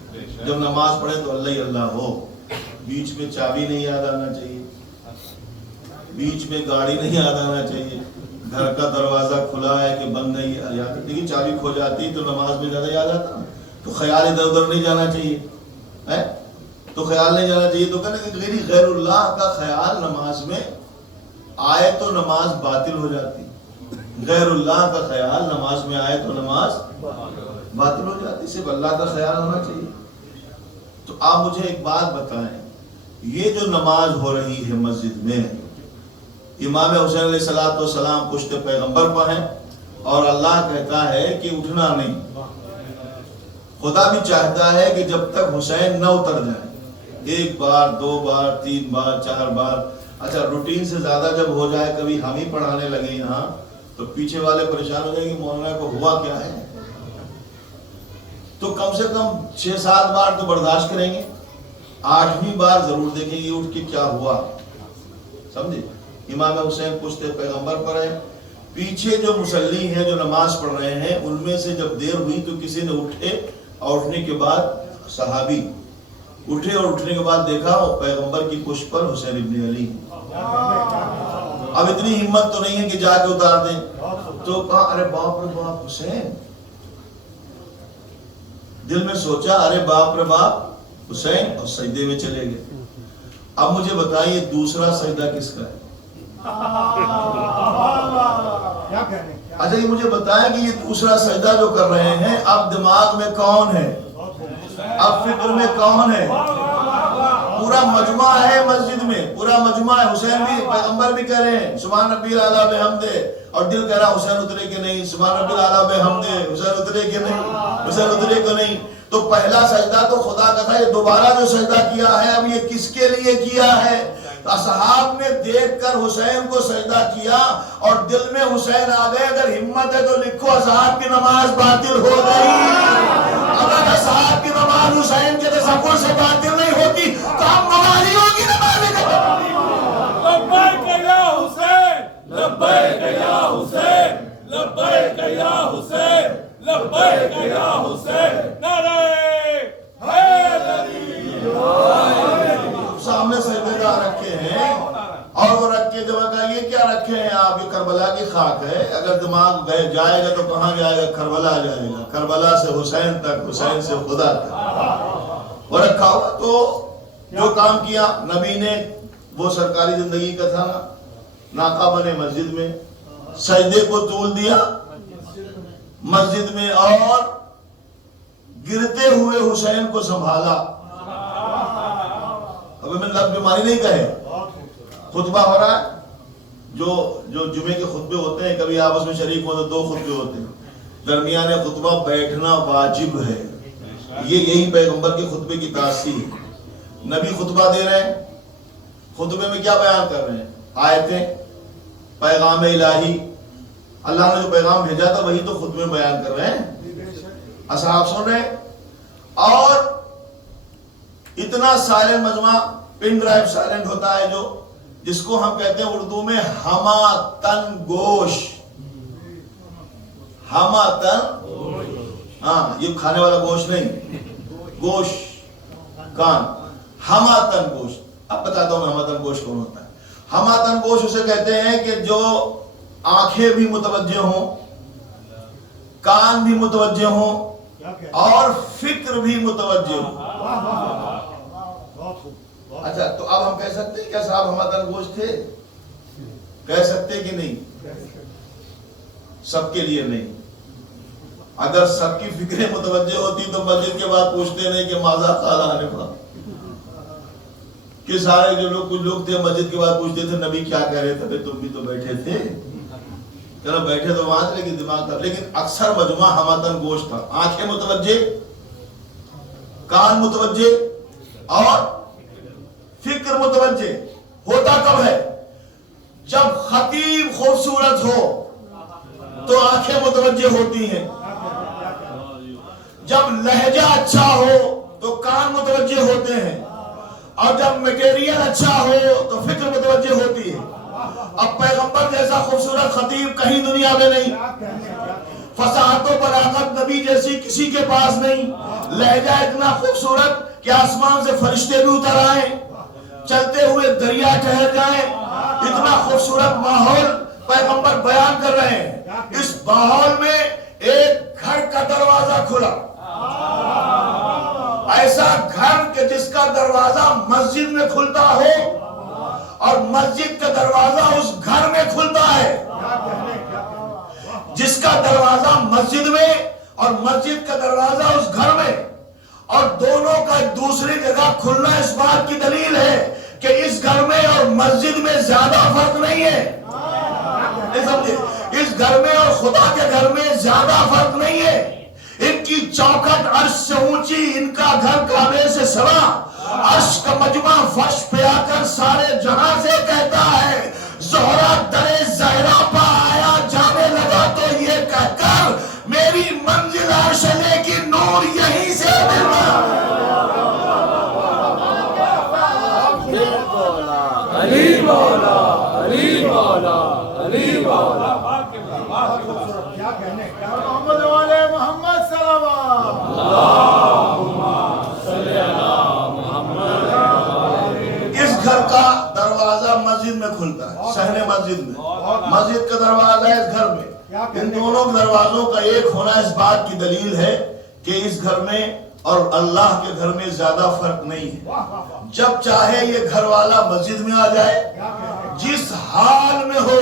جب نماز پڑھے تو اللہ ہی اللہ ہو. بیچ میں چابی نہیں یاد آنا چاہیے، بیچ میں گاڑی نہیں یاد آنا چاہیے، گھر کا دروازہ کھلا ہے کہ بند نہیں یاد. دیکھیے چابی کھو جاتی تو نماز میں زیادہ یاد آتا. تو خیال ادھر ادھر نہیں جانا چاہیے، تو خیال نہیں جانا چاہیے. تو کہنے کہ غیر اللہ کا خیال نماز میں آئے تو نماز باطل ہو جاتی. غیر اللہ کا خیال نماز میں آئے تو نماز باطل ہو جاتی. صرف اللہ کا خیال ہونا چاہیے. تو آپ مجھے ایک بات بتائیں، یہ جو نماز ہو رہی ہے مسجد میں، امام حسین علیہ السلام پشت پیغمبر پر ہیں اور اللہ کہتا ہے کہ اٹھنا نہیں. خدا بھی چاہتا ہے کہ جب تک حسین نہ اتر جائے، 1 بار 2 بار 3 بار 4 بار، اچھا روٹین سے زیادہ جب ہو جائے، کبھی ہم ہی پڑھانے لگے یہاں تو پیچھے والے پریشان ہو جائیں گے مولانا کو ہوا کیا ہے. تو کم سے کم 6-7 بار تو برداشت کریں گے، 8ویں بار ضرور دیکھیں گے اٹھ کے کیا ہوا. سمجھے؟ امام حسین پشت پیغمبر پر ہے، پیچھے جو مصلی ہیں جو نماز پڑھ رہے ہیں ان میں سے جب دیر ہوئی تو کسی نے اٹھے، اور اٹھنے کے بعد صحابی اٹھے اور اٹھنے کے بعد دیکھا پیغمبر کی پشت پر حسین ابن علی. اب اتنی ہمت تو نہیں ہے کہ جا کے اتار دیں. تو کہا ارے باپ رے باپ حسین. دل میں سوچا ارے باپ رے باپ حسین، اور سجدے میں چلے گئے. اب مجھے بتائیے دوسرا سجدہ کس کا ہے؟ اچھا یہ مجھے بتائیں کہ یہ دوسرا سجدہ جو کر رہے ہیں اب دماغ میں کون ہے، اب فکر میں کون ہے؟ پورا مجمع ہے مسجد میں، پورا مجمع ہے. حسین بھی پیغمبر بھی کہہ رہے ہیں سبحان ربی الاعلیٰ بحمدہ، اور دل کہہ رہا حسین اترے کہ نہیں، سبحان ربی الاعلیٰ بحمدہ، حسین اترے کہ نہیں، حسین اترے کہ نہیں. تو پہلا سجدہ تو خدا کا تھا، یہ دوبارہ جو سجدہ کیا ہے اب یہ کس کے لیے کیا ہے؟ اصحاب نے دیکھ کر حسین کو سجدہ کیا اور دل میں حسین آ گئے. اگر ہمت ہے تو لکھو اصحاب کی نماز باطل ہو گئی. اگر اصحاب کی نماز حسین کے تصور سے باطل نہیں ہوتی تو ہم موالیوں کی نماز لبیک یا حسین، لبیک یا حسین، لبیک یا حسین، لبیک یا حسین. نعرہ حیدری. سامنے سجدے گاہ رکھے ہیں اور وہ رکھ کے جب کہا یہ کیا رکھے ہیں آپ؟ یہ کربلا کی خاک ہے. اگر دماغ جائے گا تو کہاں جائے گا؟ کربلا جائے گا. کربلا سے حسین تک، حسین سے خدا تک وہ رکھا ہوا. تو جو کام کیا نبی نے وہ سرکاری زندگی کا تھا نا. ناقہ بنے مسجد میں، سجدے کو طول دیا مسجد میں اور گرتے ہوئے حسین کو سنبھالا. ابھی میں لفظ بیماری نہیں کہے، خطبہ ہو رہا ہے. جو جمعے کے خطبے ہوتے ہیں کبھی آپس میں شریک ہو تو 2 خطبے ہوتے ہیں. درمیان خطبہ بیٹھنا واجب ہے. یہی پیغمبر کے خطبے کی تاثیر. نبی خطبہ دے رہے ہیں، خطبے میں کیا بیان کر رہے ہیں؟ آیتیں، پیغام الہی، اللہ نے جو پیغام بھیجا تھا وہی تو خطبے میں بیان کر رہے ہیں، اصحاب سن رہے ہیں۔ اور اتنا سائلنٹ مجمع، پن ڈرائیو سائلنٹ ہوتا ہے جو، جس کو ہم کہتے ہیں اردو میں ہما تن گوش، ہما تن، ہاں یہ کھانے والا گوشت نہیں، گوشت کان، ہما تن گوشت۔ اب بتاتا ہوں میں ہما تن گوشت کون ہوتا ہے۔ ہما تن گوشت اسے کہتے ہیں کہ جو آنکھیں بھی متوجہ ہوں، کان بھی متوجہ ہوں اور فکر بھی متوجہ ہوں۔ اچھا تو اب ہم کہہ سکتے ہیں کیا صاحب ہما تن گوشت تھے؟ کہہ سکتے کہ نہیں؟ سب کے لیے نہیں۔ اگر سب کی فکریں متوجہ ہوتی تو مسجد کے بعد پوچھتے نہیں کہ ماذا قال آنفا، کہ سارے جو لوگ، کچھ لوگ تھے مسجد کے بعد پوچھتے تھے نبی کیا کہہ رہے تھے، تم بھی تو بیٹھے تھے، چلو بیٹھے تو وہاں تھے لیکن دماغ تھا۔ لیکن اکثر مجمع ہماتن گوشت تھا، آنکھیں متوجہ، کان متوجہ اور فکر متوجہ۔ ہوتا کب ہے؟ جب خطیب خوبصورت ہو تو آنکھیں متوجہ ہوتی ہیں، جب لہجہ اچھا ہو تو کان متوجہ ہوتے ہیں، اور جب میٹیریل اچھا ہو تو فکر متوجہ ہوتی ہے۔ اب پیغمبر جیسا خوبصورت خطیب کہیں دنیا میں نہیں، فصاحت و بلاغت نبی جیسی کسی کے پاس نہیں، لہجہ اتنا خوبصورت کہ آسمان سے فرشتے بھی اتر آئیں، چلتے ہوئے دریا ٹھہر جائیں، اتنا خوبصورت ماحول پیغمبر بیان کر رہے ہیں۔ اس ماحول میں ایک گھر کا دروازہ کھلا، ایسا گھر کہ جس کا دروازہ مسجد میں کھلتا ہو اور مسجد کا دروازہ اس گھر میں کھلتا ہے، جس کا دروازہ مسجد میں اور مسجد کا دروازہ اس گھر میں، اور دونوں کا دوسری جگہ کھلنا اس بات کی دلیل ہے کہ اس گھر میں اور مسجد میں زیادہ فرق نہیں ہے۔ اس گھر میں اور خدا کے گھر میں زیادہ فرق نہیں ہے۔ ان کی چوکھٹ عرش سے اونچی، ان کا گھر کعبے سے سوا، عرش کا مجمع فرش پہ آ کر سارے جہاں سے کہتا ہے زہرا درے زہرا پا آیا، جانے لگا تو یہ کہہ کر میری منزل عرش ہے لیکن نور یہیں سے ملنا۔ علی مولا، علی مولا، علی مولا۔ محمد والے محمد صلوات۔ اس گھر کا دروازہ مسجد میں کھلتا ہے، صحن مسجد میں، مسجد کا دروازہ ہے اس گھر میں۔ ان دونوں دروازوں کا ایک ہونا اس بات کی دلیل ہے کہ اس گھر میں اور اللہ کے گھر میں زیادہ فرق نہیں ہے۔ جب چاہے یہ گھر والا مسجد میں آ جائے، جس حال میں ہو،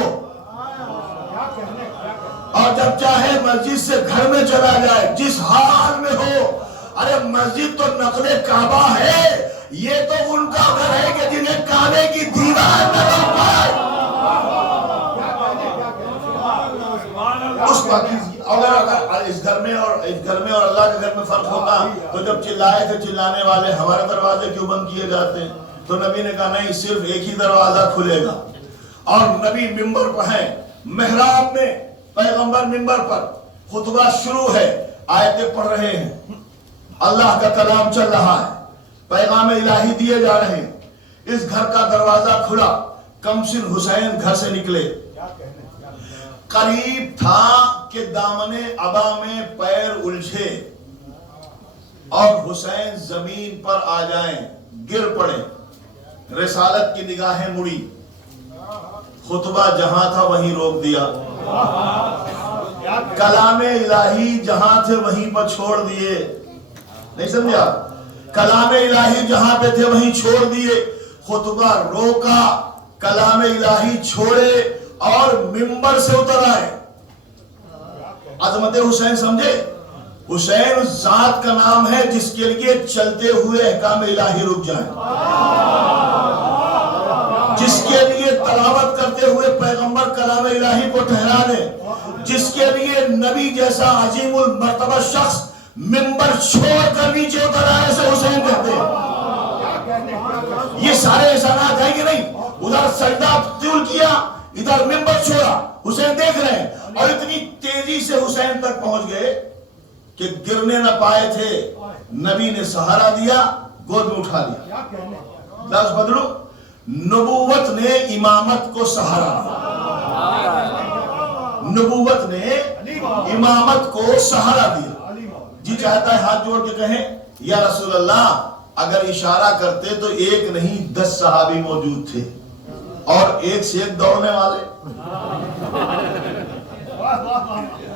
اور جب چاہے مسجد سے گھر میں چلا جائے، جس حال میں ہو۔ ارے مسجد تو نقل کعبہ ہے، یہ تو ان کا گھر ہے کہ جنہیں کعبے کی دیوار نظر پائے۔ اس باقی اگر اس گھر میں اور اللہ کے گھر میں فرق ہوتا تو جب چلائے تھے چلانے والے ہمارے دروازے کیوں بند کیے جاتے ہیں؟ تو نبی نے کہا نہیں، صرف ایک ہی دروازہ کھلے گا۔ اور نبی منبر پر ہیں، محراب میں پیغمبر منبر پر، خطبہ شروع ہے، آیتیں پڑھ رہے ہیں، اللہ کا کلام چل رہا ہے، پیغام الہی دیے جا رہے ہیں۔ اس گھر کا دروازہ کھلا، کمسن حسین گھر سے نکلے، قریب تھا کہ دامن عبا میں پیر الجھے اور حسین زمین پر آ جائیں، گر پڑے۔ رسالت کی نگاہیں مڑی، خطبہ جہاں تھا وہیں روک دیا، کلام الہی جہاں تھے وہیں پر چھوڑ دیے۔ نہیں سمجھا؟ کلام الہی جہاں پہ تھے وہیں چھوڑ دیے، خطبہ روکا، کلام الہی چھوڑے اور منبر سے اتر آئے۔ عظمت حسین سمجھے؟ حسین اس ذات کا نام ہے جس کے لیے چلتے ہوئے احکام الہی رک جائیں، جس کے لیے تلاوت کرتے ہوئے پیغمبر کلام الہی کو ٹھہرا دیں، جس کے لیے نبی جیسا عظیم المرتبہ شخص منبر چھوڑ کر نیچے اتر آئے سے حسین کہتے ہیں۔ یہ سارے احسانات ہیں کہ نہیں؟ ادھر سجدہ طول کیا، ادھر منبر چھوڑا، حسین دیکھ رہے ہیں، اور اتنی تیزی سے حسین تک پہنچ گئے کہ گرنے نہ پائے تھے، نبی نے سہارا دیا، گود میں اٹھا لیا. لفظ بدلو، نبوت نے امامت کو سہارا دیا، نبوت نے امامت کو سہارا دیا. جی چاہتا ہے ہاتھ جوڑ کے کہیں یا رسول اللہ، اگر اشارہ کرتے تو ایک نہیں 10 صحابی موجود تھے اور ایک سے ایک دوڑنے والے.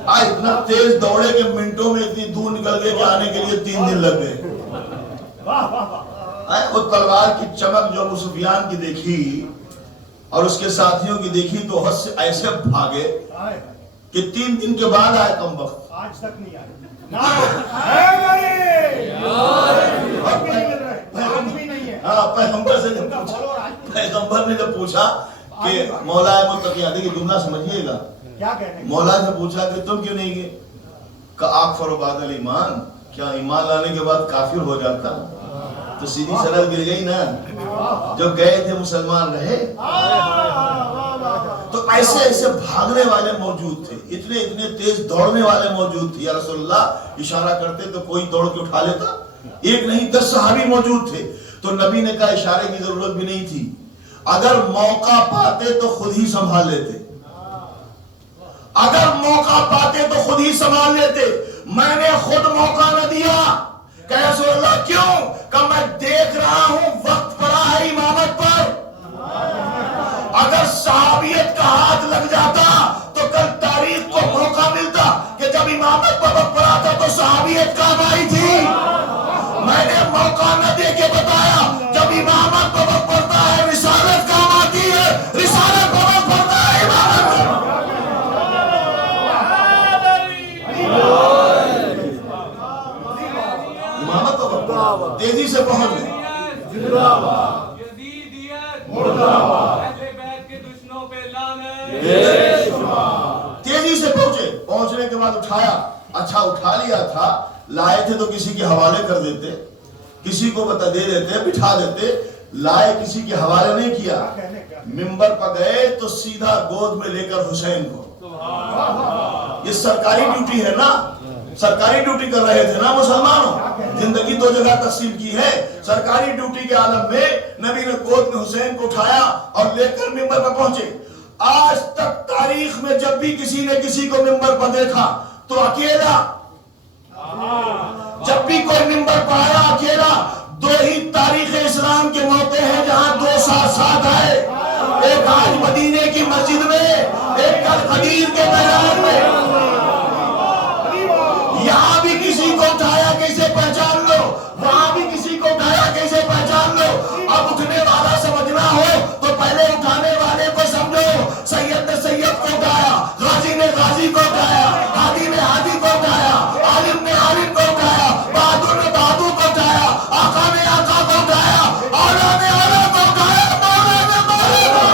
اتنا تیز دوڑے کہ منٹوں میں اتنی دور نکل گئے کہ آنے کے لیے 3 دن لگ گئے. وہ تلوار کی چمک جو ابو سفیان کی دیکھی اور اس کے ساتھیوں کی دیکھی تو حد سے ایسے بھاگے کہ 3 دن کے بعد آئے کم وقت. آج تک نہیں آئے. پیغمبر نے جب پوچھا کہ مولا متقیہ، دیکھیں جملہ سمجھیے گا، مولا سے پوچھا کہ تم کیوں نہیں گئے؟ کہ اکفر بعد الایمان، کیا ایمان لانے کے بعد کافر ہو جاتا؟ تو سیدھی سرحد گر گئی نا، جو گئے تھے مسلمان رہے. تو ایسے ایسے بھاگنے والے موجود تھے، اتنے اتنے تیز دوڑنے والے موجود تھے. یا رسول اللہ، اشارہ کرتے تو کوئی دوڑ کے اٹھا لیتا. ایک نہیں 10 صحابی موجود تھے. تو نبی نے کہا اشارے کی ضرورت بھی نہیں تھی، اگر موقع پاتے تو خود ہی سنبھال لیتے، اگر موقع پاتے تو خود ہی سنبھال لیتے. میں نے خود موقع نہ دیا. کہ رسول اللہ کیوں؟ کہ میں دیکھ رہا ہوں وقت پڑا ہے امامت پر. اگر صحابیت کا ہاتھ لگ جاتا تو کل تاریخ کو موقع ملتا کہ جب امامت پر وقت پڑا تھا تو صحابیت کام آئی تھی. میں نے موقع نہ دے کے بتایا جب امامت پر وقت پڑتا ہے رسالت کام آتی ہے، رسالت پر وقت پڑتا ہے امامت. امامت پر وقت پڑا، تیزی سے پہنچ گئے. تیزی سے پہنچے، پہنچنے کے بعد اٹھایا. اچھا اٹھا لیا تھا، لائے تھے تو کسی کے حوالے کر دیتے، کسی کو بتا دے دیتے، بٹھا دیتے. لائے کسی کے حوالے نہیں کیا. منبر پر گئے تو سیدھا گود میں لے کر حسین کو. یہ سرکاری ڈیوٹی ہے نا، سرکاری ڈیوٹی کر رہے تھے نا مسلمانوں. زندگی 2 جگہ تقسیم کی ہے. سرکاری ڈیوٹی کے عالم میں نبی نے گود میں حسین کو اٹھایا اور لے کر منبر پر پہنچے. آج تک تاریخ میں جب بھی کسی نے کسی کو منبر پر دیکھا تو اکیلا، جب بھی کوئی منبر پر آیا اکیلا. 2 ہی تاریخ اسلام کے موقع ہیں جہاں 2 ساتھ ساتھ آئے. ایک آج مدینے کی مسجد میں، ایک کل غدیر کے میدان میں. یہاں بھی کسی کو اٹھایا کیسے پہچان لو، وہاں بھی کسی کو اٹھایا کیسے پہچان لو. اب اٹھنے والا سمجھنا ہو تو پہلے اٹھانے والے کو سمجھو. سید نے سید کو اٹھایا، غازی نے غازی کو اٹھایا، ہادی نے ہادی کو اٹھایا، عالم نے عالم کو اٹھایا، بہادر نے بہادر کو اٹھایا، آقا نے آقا کو اٹھایا، اولا نے اولا کو اٹھایا، مولا نے مولا کو اٹھایا.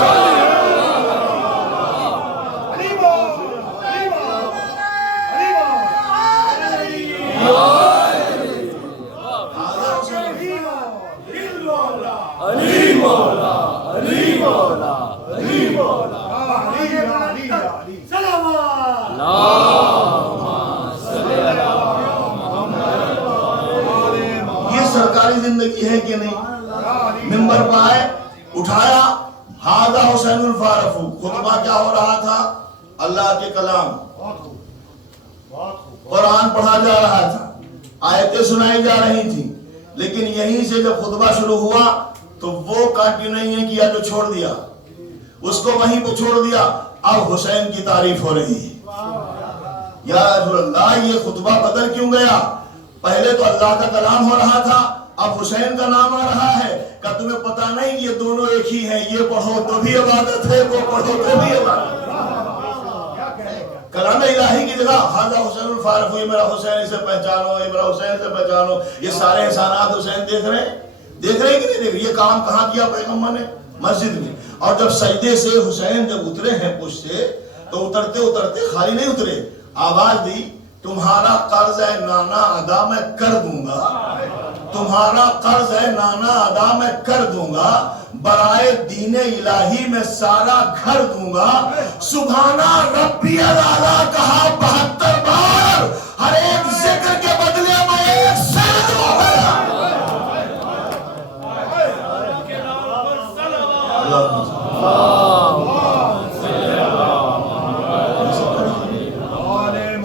یہ سرکاری زندگی ہے کہ نہیں؟ منبر پر آئے، اٹھایا، ہاذا حسین الفارق. خطبہ کیا ہو رہا تھا؟ اللہ کے کلام، قرآن پڑھا جا رہا تھا، آیتیں سنائی جا رہی تھی. لیکن یہیں سے جب خطبہ شروع ہوا تو وہ کنٹینیو نہیں کیا جو چھوڑ دیا، اس کو وہیں پہ چھوڑ دیا. اب حسین کی تعریف ہو رہی ہے. یا رسول اللہ، یہ خطبہ بدل کیوں گیا؟ پہلے تو اللہ کا کلام ہو رہا تھا، اب حسین کا نام آ رہا ہے. کہ تمہیں پتا نہیں یہ دونوں ایک ہی ہیں، یہ پڑھو تو بھی عبادت ہے، وہ پڑھو تو بھی عبادت ہے. کلام الہی کی جگہ ہاذا حسین الفارق، یہ میرا حسین، اسے پہچانو، یہ میرا حسین، اسے پہچانو. یہ سارے احسانات حسین دیکھ رہے ہیں، دیکھ رہے ہیں کہ نہیں دیکھ رہے؟ یہ کام کہاں کیا پیغمبر نے؟ مسجد میں. اور جب سجدے سے حسین جب اترے ہیں پشت سے تو اترتے اترتے خالی نہیں اترے، آواز دی تمہارا قرض ہے نانا ادا میں کر دوں گا. تمہارا قرض ہے نانا ادا میں کر دوں گا، برائے دین الہی میں سارا گھر دوں گا۔ سبحانہ ربی الاعلیٰ کہا 72 بار، ہر ایک ذکر کے بدلے میں ایک سر دوں گا۔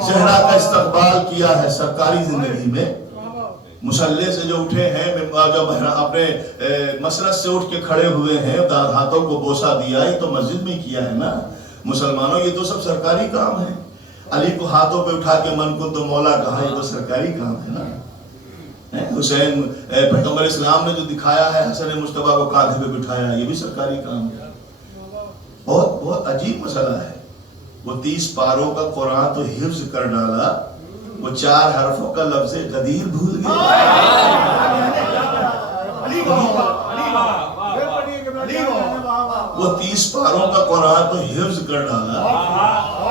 زہرا کا استقبال کیا ہے سرکاری زندگی میں، مسلح سے جو اٹھے ہیں، جب اپنے مسرت سے اٹھ کے کھڑے ہوئے ہیں، ہاتھوں کو بوسہ دیا، یہ تو مسجد میں کیا ہے نا مسلمانوں، یہ تو سب سرکاری کام ہے۔ علی کو ہاتھوں پہ اٹھا کے من کو تو مولا کہا، یہ تو سرکاری کام ہے نا۔ حسین پیغمبر اسلام نے جو دکھایا ہے، حسن مصطفیٰ کو کاندھے پہ بٹھایا، یہ بھی سرکاری کام ہے۔ بہت بہت عجیب مسئلہ ہے۔ وہ 30 پاروں کا قرآن تو حفظ کر ڈالا، وہ 4 حرفوں کا لفظ غدیر بھول گئے۔ وہ 30 پاروں کا قرآن تو حفظ کر ڈالا،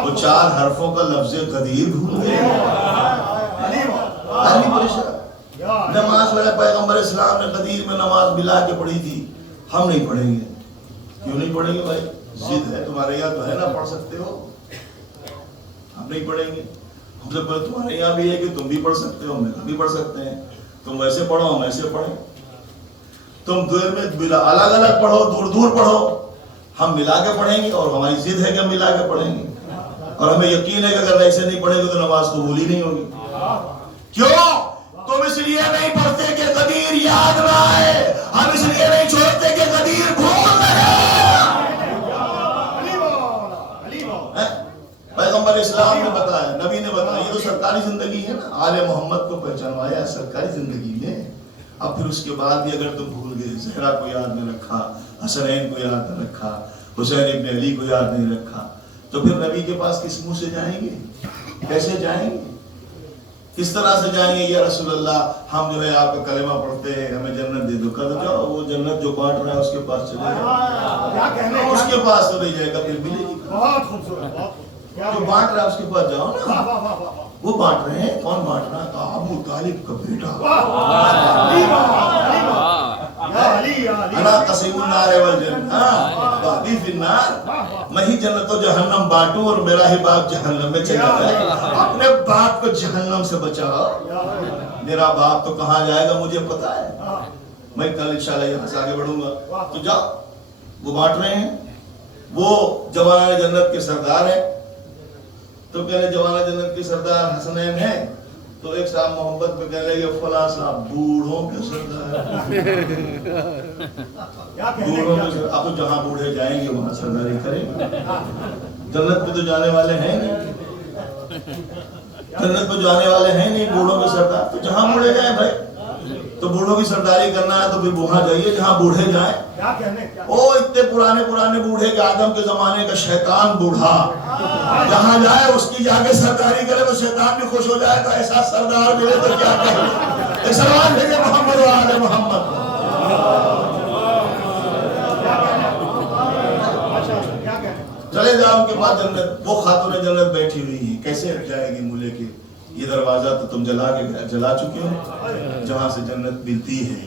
وہ 4 حرفوں کا لفظ غدیر بھول گئے۔ نماز میں پیغمبر اسلام نے غدیر میں نماز ملا کے پڑھی تھی، ہم نہیں پڑھیں گے۔ کیوں نہیں پڑھیں گے بھائی؟ ضد ہے تمہارے یہاں تو ہے نا، پڑھ سکتے ہو، ہم نہیں پڑھیں گے۔ ہم سے پہلے تمہارے یہاں بھی ہے کہ تم بھی پڑھ سکتے ہو، ہم بھی پڑھ سکتے ہیں، تم ویسے پڑھو ہم ایسے پڑھیں، تم دور میں الگ الگ پڑھو، دور دور پڑھو، ہم ملا کے پڑھیں گے، اور ہماری ضد ہے کہ ہم ملا کے پڑھیں گے، اور ہمیں یقین ہے کہ اگر ایسے نہیں پڑھیں گے تو نماز قبول ہی نہیں ہوگی۔ کیوں؟ تم اس لیے نہیں پڑھتے کہ غدیر یاد نہ آئے، ہم اس لیے نہیں چھوڑتے کہ غدیر بھول رہے۔ پیغمبر اسلام نے بتایا، نبی نے بتایا، یہ تو سرکاری زندگی ہے نا، آل محمد کو پہچانوایا سرکاری زندگی میں۔ اب پھر اس کے بعد بھی اگر تم بھول گئے، زہرا کو یاد نہیں رکھا، حسنین کو یاد نہیں رکھا، حسین ابن علی کو یاد نہیں رکھا، تو پھر نبی کے پاس کس منہ سے جائیں گے؟ کیسے جائیں گے؟ کس طرح سے جائیں گے؟ یا رسول اللہ ہم جو ہے آپ کا کلمہ پڑھتے ہیں، ہمیں جنت دے دو۔ کہا جاؤ، وہ جنت جو بانٹ رہا ہے اس کے پاس چلے جاؤ، اس کے پاس تو نہیں جائے گا، پھر ملے گی۔ بہت خوبصورت، جو بانٹ رہا ہے اس کے پاس جاؤ نا، وہ بانٹ رہے ہیں، کون بانٹ رہا ہے؟ کہا ابو طالب کا بیٹا۔ انا قسیم النار والجنہ بابی فی النار، میں ہی جنت و جہنم بانٹوں اور میرا ہی باپ جہنم میں چلا جائے۔ اپنے باپ کو جہنم سے بچاؤ، میرا باپ تو کہاں جائے گا مجھے پتا ہے، میں کل انشاءاللہ یہاں سے آگے بڑھوں گا۔ تو جاؤ، وہ بانٹ رہے ہیں، وہ جوانان جنت کے سردار ہیں، تو کہنے جوانان جنت کے سردار حسنین ہیں، تو ایک صاحب محبت میں کہنے لگے فلاں صاحب بوڑھوں کے سردار، بوڑھوں کے سردار، اب جہاں بوڑھے جائیں گے وہاں سرداری کریں گے، جنت پہ تو جانے والے ہیں نہیں، جنت پہ جانے والے ہیں نہیں بوڑھوں کے سردار، تو جہاں بوڑھے جائیں بھائی، تو بوڑھوں کی سرداری کرنا ہے تو پھر وہاں جائیے جہاں بوڑھے جائیں۔ او اتنے پرانے بوڑھے کہ آدم کے زمانے کا شیطان بوڑھا جہاں جائے اس کی جا کے سرداری کرے تو شیطان بھی خوش ہو جائے، تو ایسا سردار ملے تو کیا کہیں۔ ایک سلام بھیجے محمد و آل محمد۔ چلے جاؤ ان کے بعد جنت، وہ خاتون جنت بیٹھی ہوئی ہیں، کیسے جائے گی مولے کے؟ یہ دروازہ تو تم جلا چکے ہو، جہاں سے جنت ملتی ہے،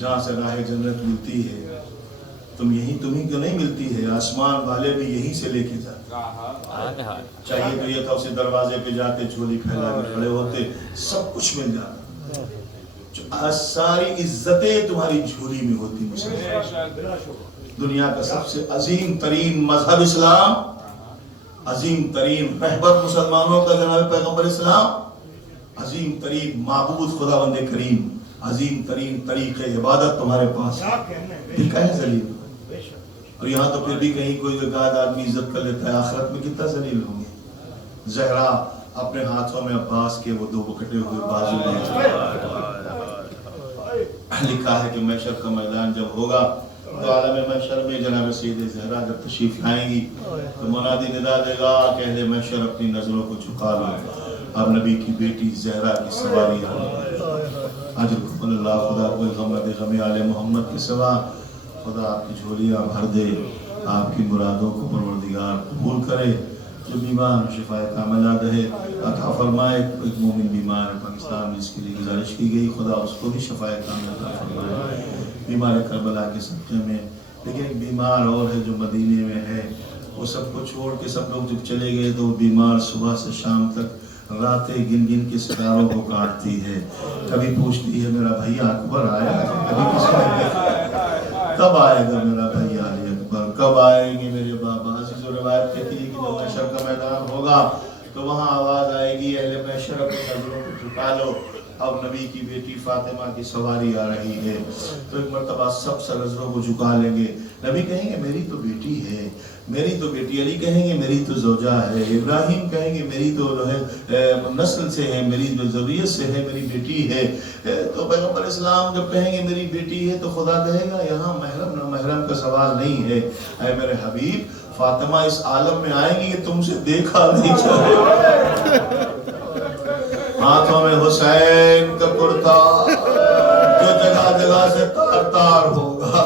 جہاں سے راہ جنت ملتی ہے، تمہیں کیوں نہیں ملتی ہے؟ آسمان والے بھی یہیں سے لے کے جاتے، چاہیے تو یہ تھا اسی دروازے پہ جاتے، جھولی پھیلا کے کھڑے ہوتے، سب کچھ مل جاتا، ساری عزتیں تمہاری جھولی میں ہوتی۔ دنیا کا سب سے عظیم ترین مذہب اسلام، عظیم ترین رہبر مسلمانوں کا جناب پیغمبر اسلام، عظیم ترین معبود خداوند کریم، عظیم ترین طریق عبادت تمہارے پاس، پھر کہیں ذلیل؟ اور یہاں تو پھر بھی کہیں کوئی گاد آدمی عزت کر لیتا ہے، آخرت میں کتنا ذلیل ہوں گے۔ زہرا اپنے ہاتھوں میں عباس کے وہ 2 کٹے ہوئے بازو لے، لکھا ہے کہ محشر کا میدان جب ہوگا تو عالم محشر میں جناب سید زہرا جب تشریف لائیں گی تو منادی ندا دے گا، کہہ دے محشر اپنی نظروں کو جھکا لو، اب نبی کی بیٹی زہرا کی سواری اجر اللہ، خدا کوئی غم دے غم آل محمد کے سوا، خدا آپ کی جھولیاں بھر دے، آپ کی مرادوں کو پروردگار قبول کرے۔ جو بیمار شفا کاملہ رہے عطا فرمائے. ایک مومن بیمار ہے پاکستان میں، اس کے لیے گزارش کی گئی خدا اس کو بھی شفا کاملہ عطا فرمائے بیمار کربلا کے صدقے میں. لیکن ایک بیمار اور ہے جو مدینے میں ہے، وہ سب کو چھوڑ کے سب لوگ جب چلے گئے تو وہ بیمار صبح سے شام تک راتیں گن گن کے ستاروں کو کاٹتی ہے. کبھی پوچھتی ہے میرا بھائی اکبر آیا، کبھی کب آئے گا میرا بھائی علی اکبر، کب آئیں گے میرے بابا. عزیز و روایت کہتی ہے کہ جب محشر کا میدان ہوگا تو وہاں آواز آئے گی اہل محشر اپنے نظروں کو جھکا لو، اب نبی کی بیٹی فاطمہ کی سواری آ رہی ہے. تو ایک مرتبہ سب سر نظروں کو جھکا لیں گے. نبی کہیں گے میری تو بیٹی ہے، میری تو بیٹی. علی کہیں گے میری تو زوجہ ہے. ابراہیم کہیں گے میری تو نسل سے ہے، میری جو ذریت سے ہے، میری بیٹی ہے. تو پیغمبر اسلام جب کہیں گے میری بیٹی ہے تو خدا کہے گا یہاں محرم نہ محرم کا سوال نہیں ہے. اے میرے حبیب، فاطمہ اس عالم میں آئیں گی کہ تم سے دیکھا نہیں جائے. ہاتھوں میں حسین کا کرتا جو جگہ جگہ سے تار تار ہوگا.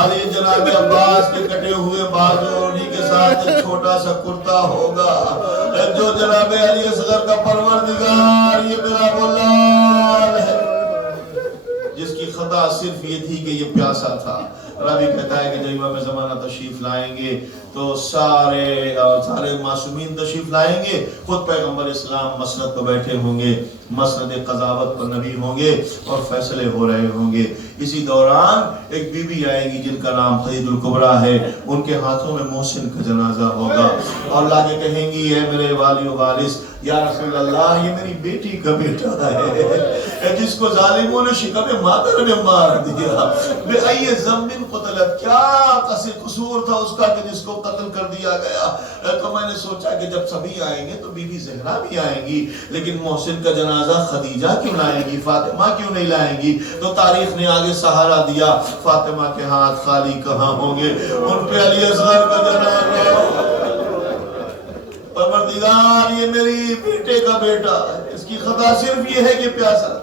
علی جناب عباس کے کٹے ہوئے بازو انہی کے ساتھ ایک چھوٹا سا کرتا ہوگا. جو جناب علی اصغر کا پروردگار یہ میرا غلام ہے، جس کی خطا صرف یہ تھی کہ یہ پیاسا تھا. راوی کہتا ہے کہ جب امام زمانہ تشریف لائیں گے تو سارے معصومین تشریف لائیں گے. خود پیغمبر اسلام مسند پر بیٹھے ہوں گے، مسند قضاوت پر نبی ہوں گے اور فیصلے ہو رہے ہوں گے. اسی دوران ایک بی بی آئے گی جن کا نام خدیجہ الکبریٰ ہے. ان کے ہاتھوں میں محسن کا جنازہ ہوگا اور لا کے کہیں گی اے میرے والی و وارث یا رسول اللہ، یہ میری بیٹی کا بیٹا ہے جس کو ظالموں نے شکم مادر میں مار دیا. بے ای ذنب قتلت، کیا قصور تھا اس کا کہ جس کو قتل کر دیا گیا. تو میں نے سوچا کہ جب سبھی آئیں گے تو بی بی زہرا بھی آئیں گی، لیکن محسن کا جنازہ خدیجہ کیوں لائیں گی، فاطمہ کیوں نہیں لائیں گی. تو تاریخ نے آگے سہارا دیا، فاطمہ کے ہاتھ خالی کہاں ہوں گے، ان پہ علی اصغر کا جنازہ. پروردگار یہ میری بیٹے کا بیٹا ہے، اس کی خطا صرف یہ ہے کہ پیاسا.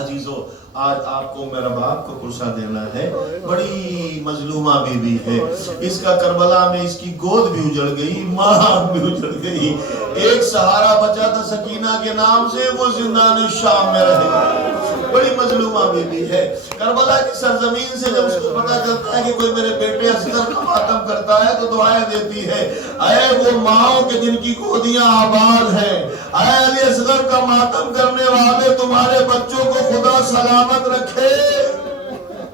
عزیزو، آج آپ کو میرا باپ کو پرسہ دینا ہے. بڑی مظلومہ بی بی ہے. اس کا کربلا میں اس کی گود بھی اجڑ گئی، ماں بھی اجڑ گئی. ایک سہارا بچا تھا سکینہ کے نام سے، وہ زندان شام میں رہے. بڑی مظلومہ بی بی ہے. کربلا کی سرزمین سے جب اس کو پتا چلتا ہے کہ کوئی میرے بیٹے اصغر کا ماتم کرتا ہے تو دعائیں دیتی ہے، اے وہ ماؤں کے جن کی گودیاں آباد ہیں، اے علی اصغر کا ماتم کرنے والے تمہارے بچوں کو خدا سلامت رکھے.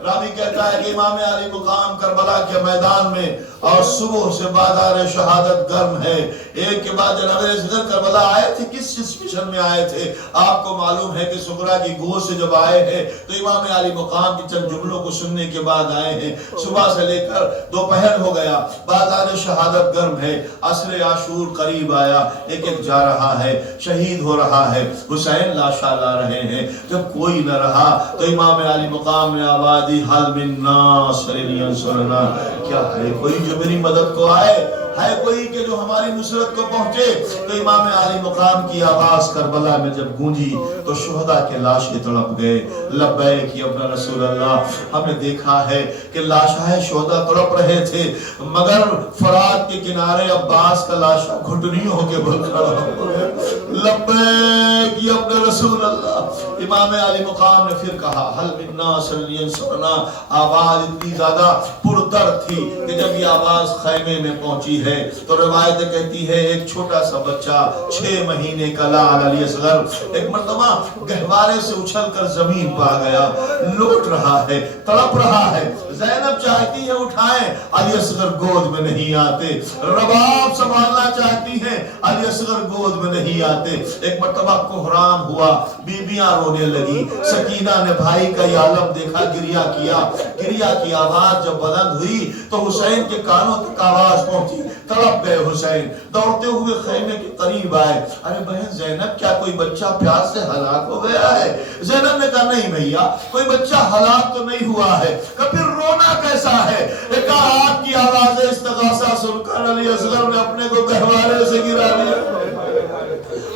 راوی کہتا ہے کہ امام علی مقام کربلا کے میدان میں اور صبح سے بازار شہادت گرم ہے. ایک کے بعد جناب اصغر کربلا آئے تھے. کس مشن میں آئے تھے؟ آپ کو معلوم ہے کہ سغرا کی گود سے جب آئے ہیں تو امام علی مقام کی چند جملوں کو سننے کے بعد آئے ہیں. صبح سے لے کر دوپہر ہو گیا، بازار شہادت گرم ہے، عصر عاشور قریب آیا، ایک ایک جا رہا ہے، شہید ہو رہا ہے. حسین لاشا لا رہے ہیں. جب کوئی نہ رہا تو امام علی مقام نے آواز دی، حل من ناصر ینصرنا، کیا ہے کوئی جو میری مدد کو آئے، ہے کوئی کہ جو ہماری نصرت کو پہنچے. تو امام علی مقام کی آواز کربلا میں جب گونجی تو شہداء کے لاشیں تڑپ گئے. لبیک یا ابن رسول اللہ، ہم نے دیکھا ہے کہ لاشیں شہداء تڑپ رہے تھے، مگر فرات کے کنارے عباس کا لاشا گھٹنیوں کے بل کھڑا ہوا. لبیک یا ابن رسول اللہ. امام علی مقام نے پھر کہا، حل من ناصر ینصرنا. آواز اتنی زیادہ پردرد تھی کہ جب یہ آواز خیمے میں پہنچی ہے تو روایت کہتی ہے ایک چھوٹا سا بچہ 6 مہینے کا لال علی اصغر ایک مرتبہ گہوارے سے اچھل کر زمین پہ آ گیا، لوٹ رہا ہے، تڑپ رہا ہے. زینب چاہتی ہے اٹھائیں، علی اصغر گود میں نہیں آتے. رباب سنبھالنا چاہتی ہیں، علی اصغر گود میں نہیں آتے. ایک مرتبہ کوہرام ہوا، بیویاں رونے لگی. سکینہ نے بھائی کا یہ عالم دیکھا، گریا کیا. گریا کی آواز جب بلند ہوئی تو حسین کے کانوں تک آواز پہنچی. تڑپ گئے حسین، دوڑتے ہوئے خیمے کے قریب آئے. ارے بہن زینب، کیا کوئی بچہ پیاس سے ہلاک ہو گیا ہے؟ زینب نے کہا نہیں بھیا، کوئی بچہ ہلاک تو نہیں ہوا ہے. کہ پھر رونا کیسا ہے؟ ایک آپ کی آواز استغاثہ سن کر علی اصغر نے اپنے کو گہوارے سے گرا لیا.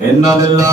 انا للہ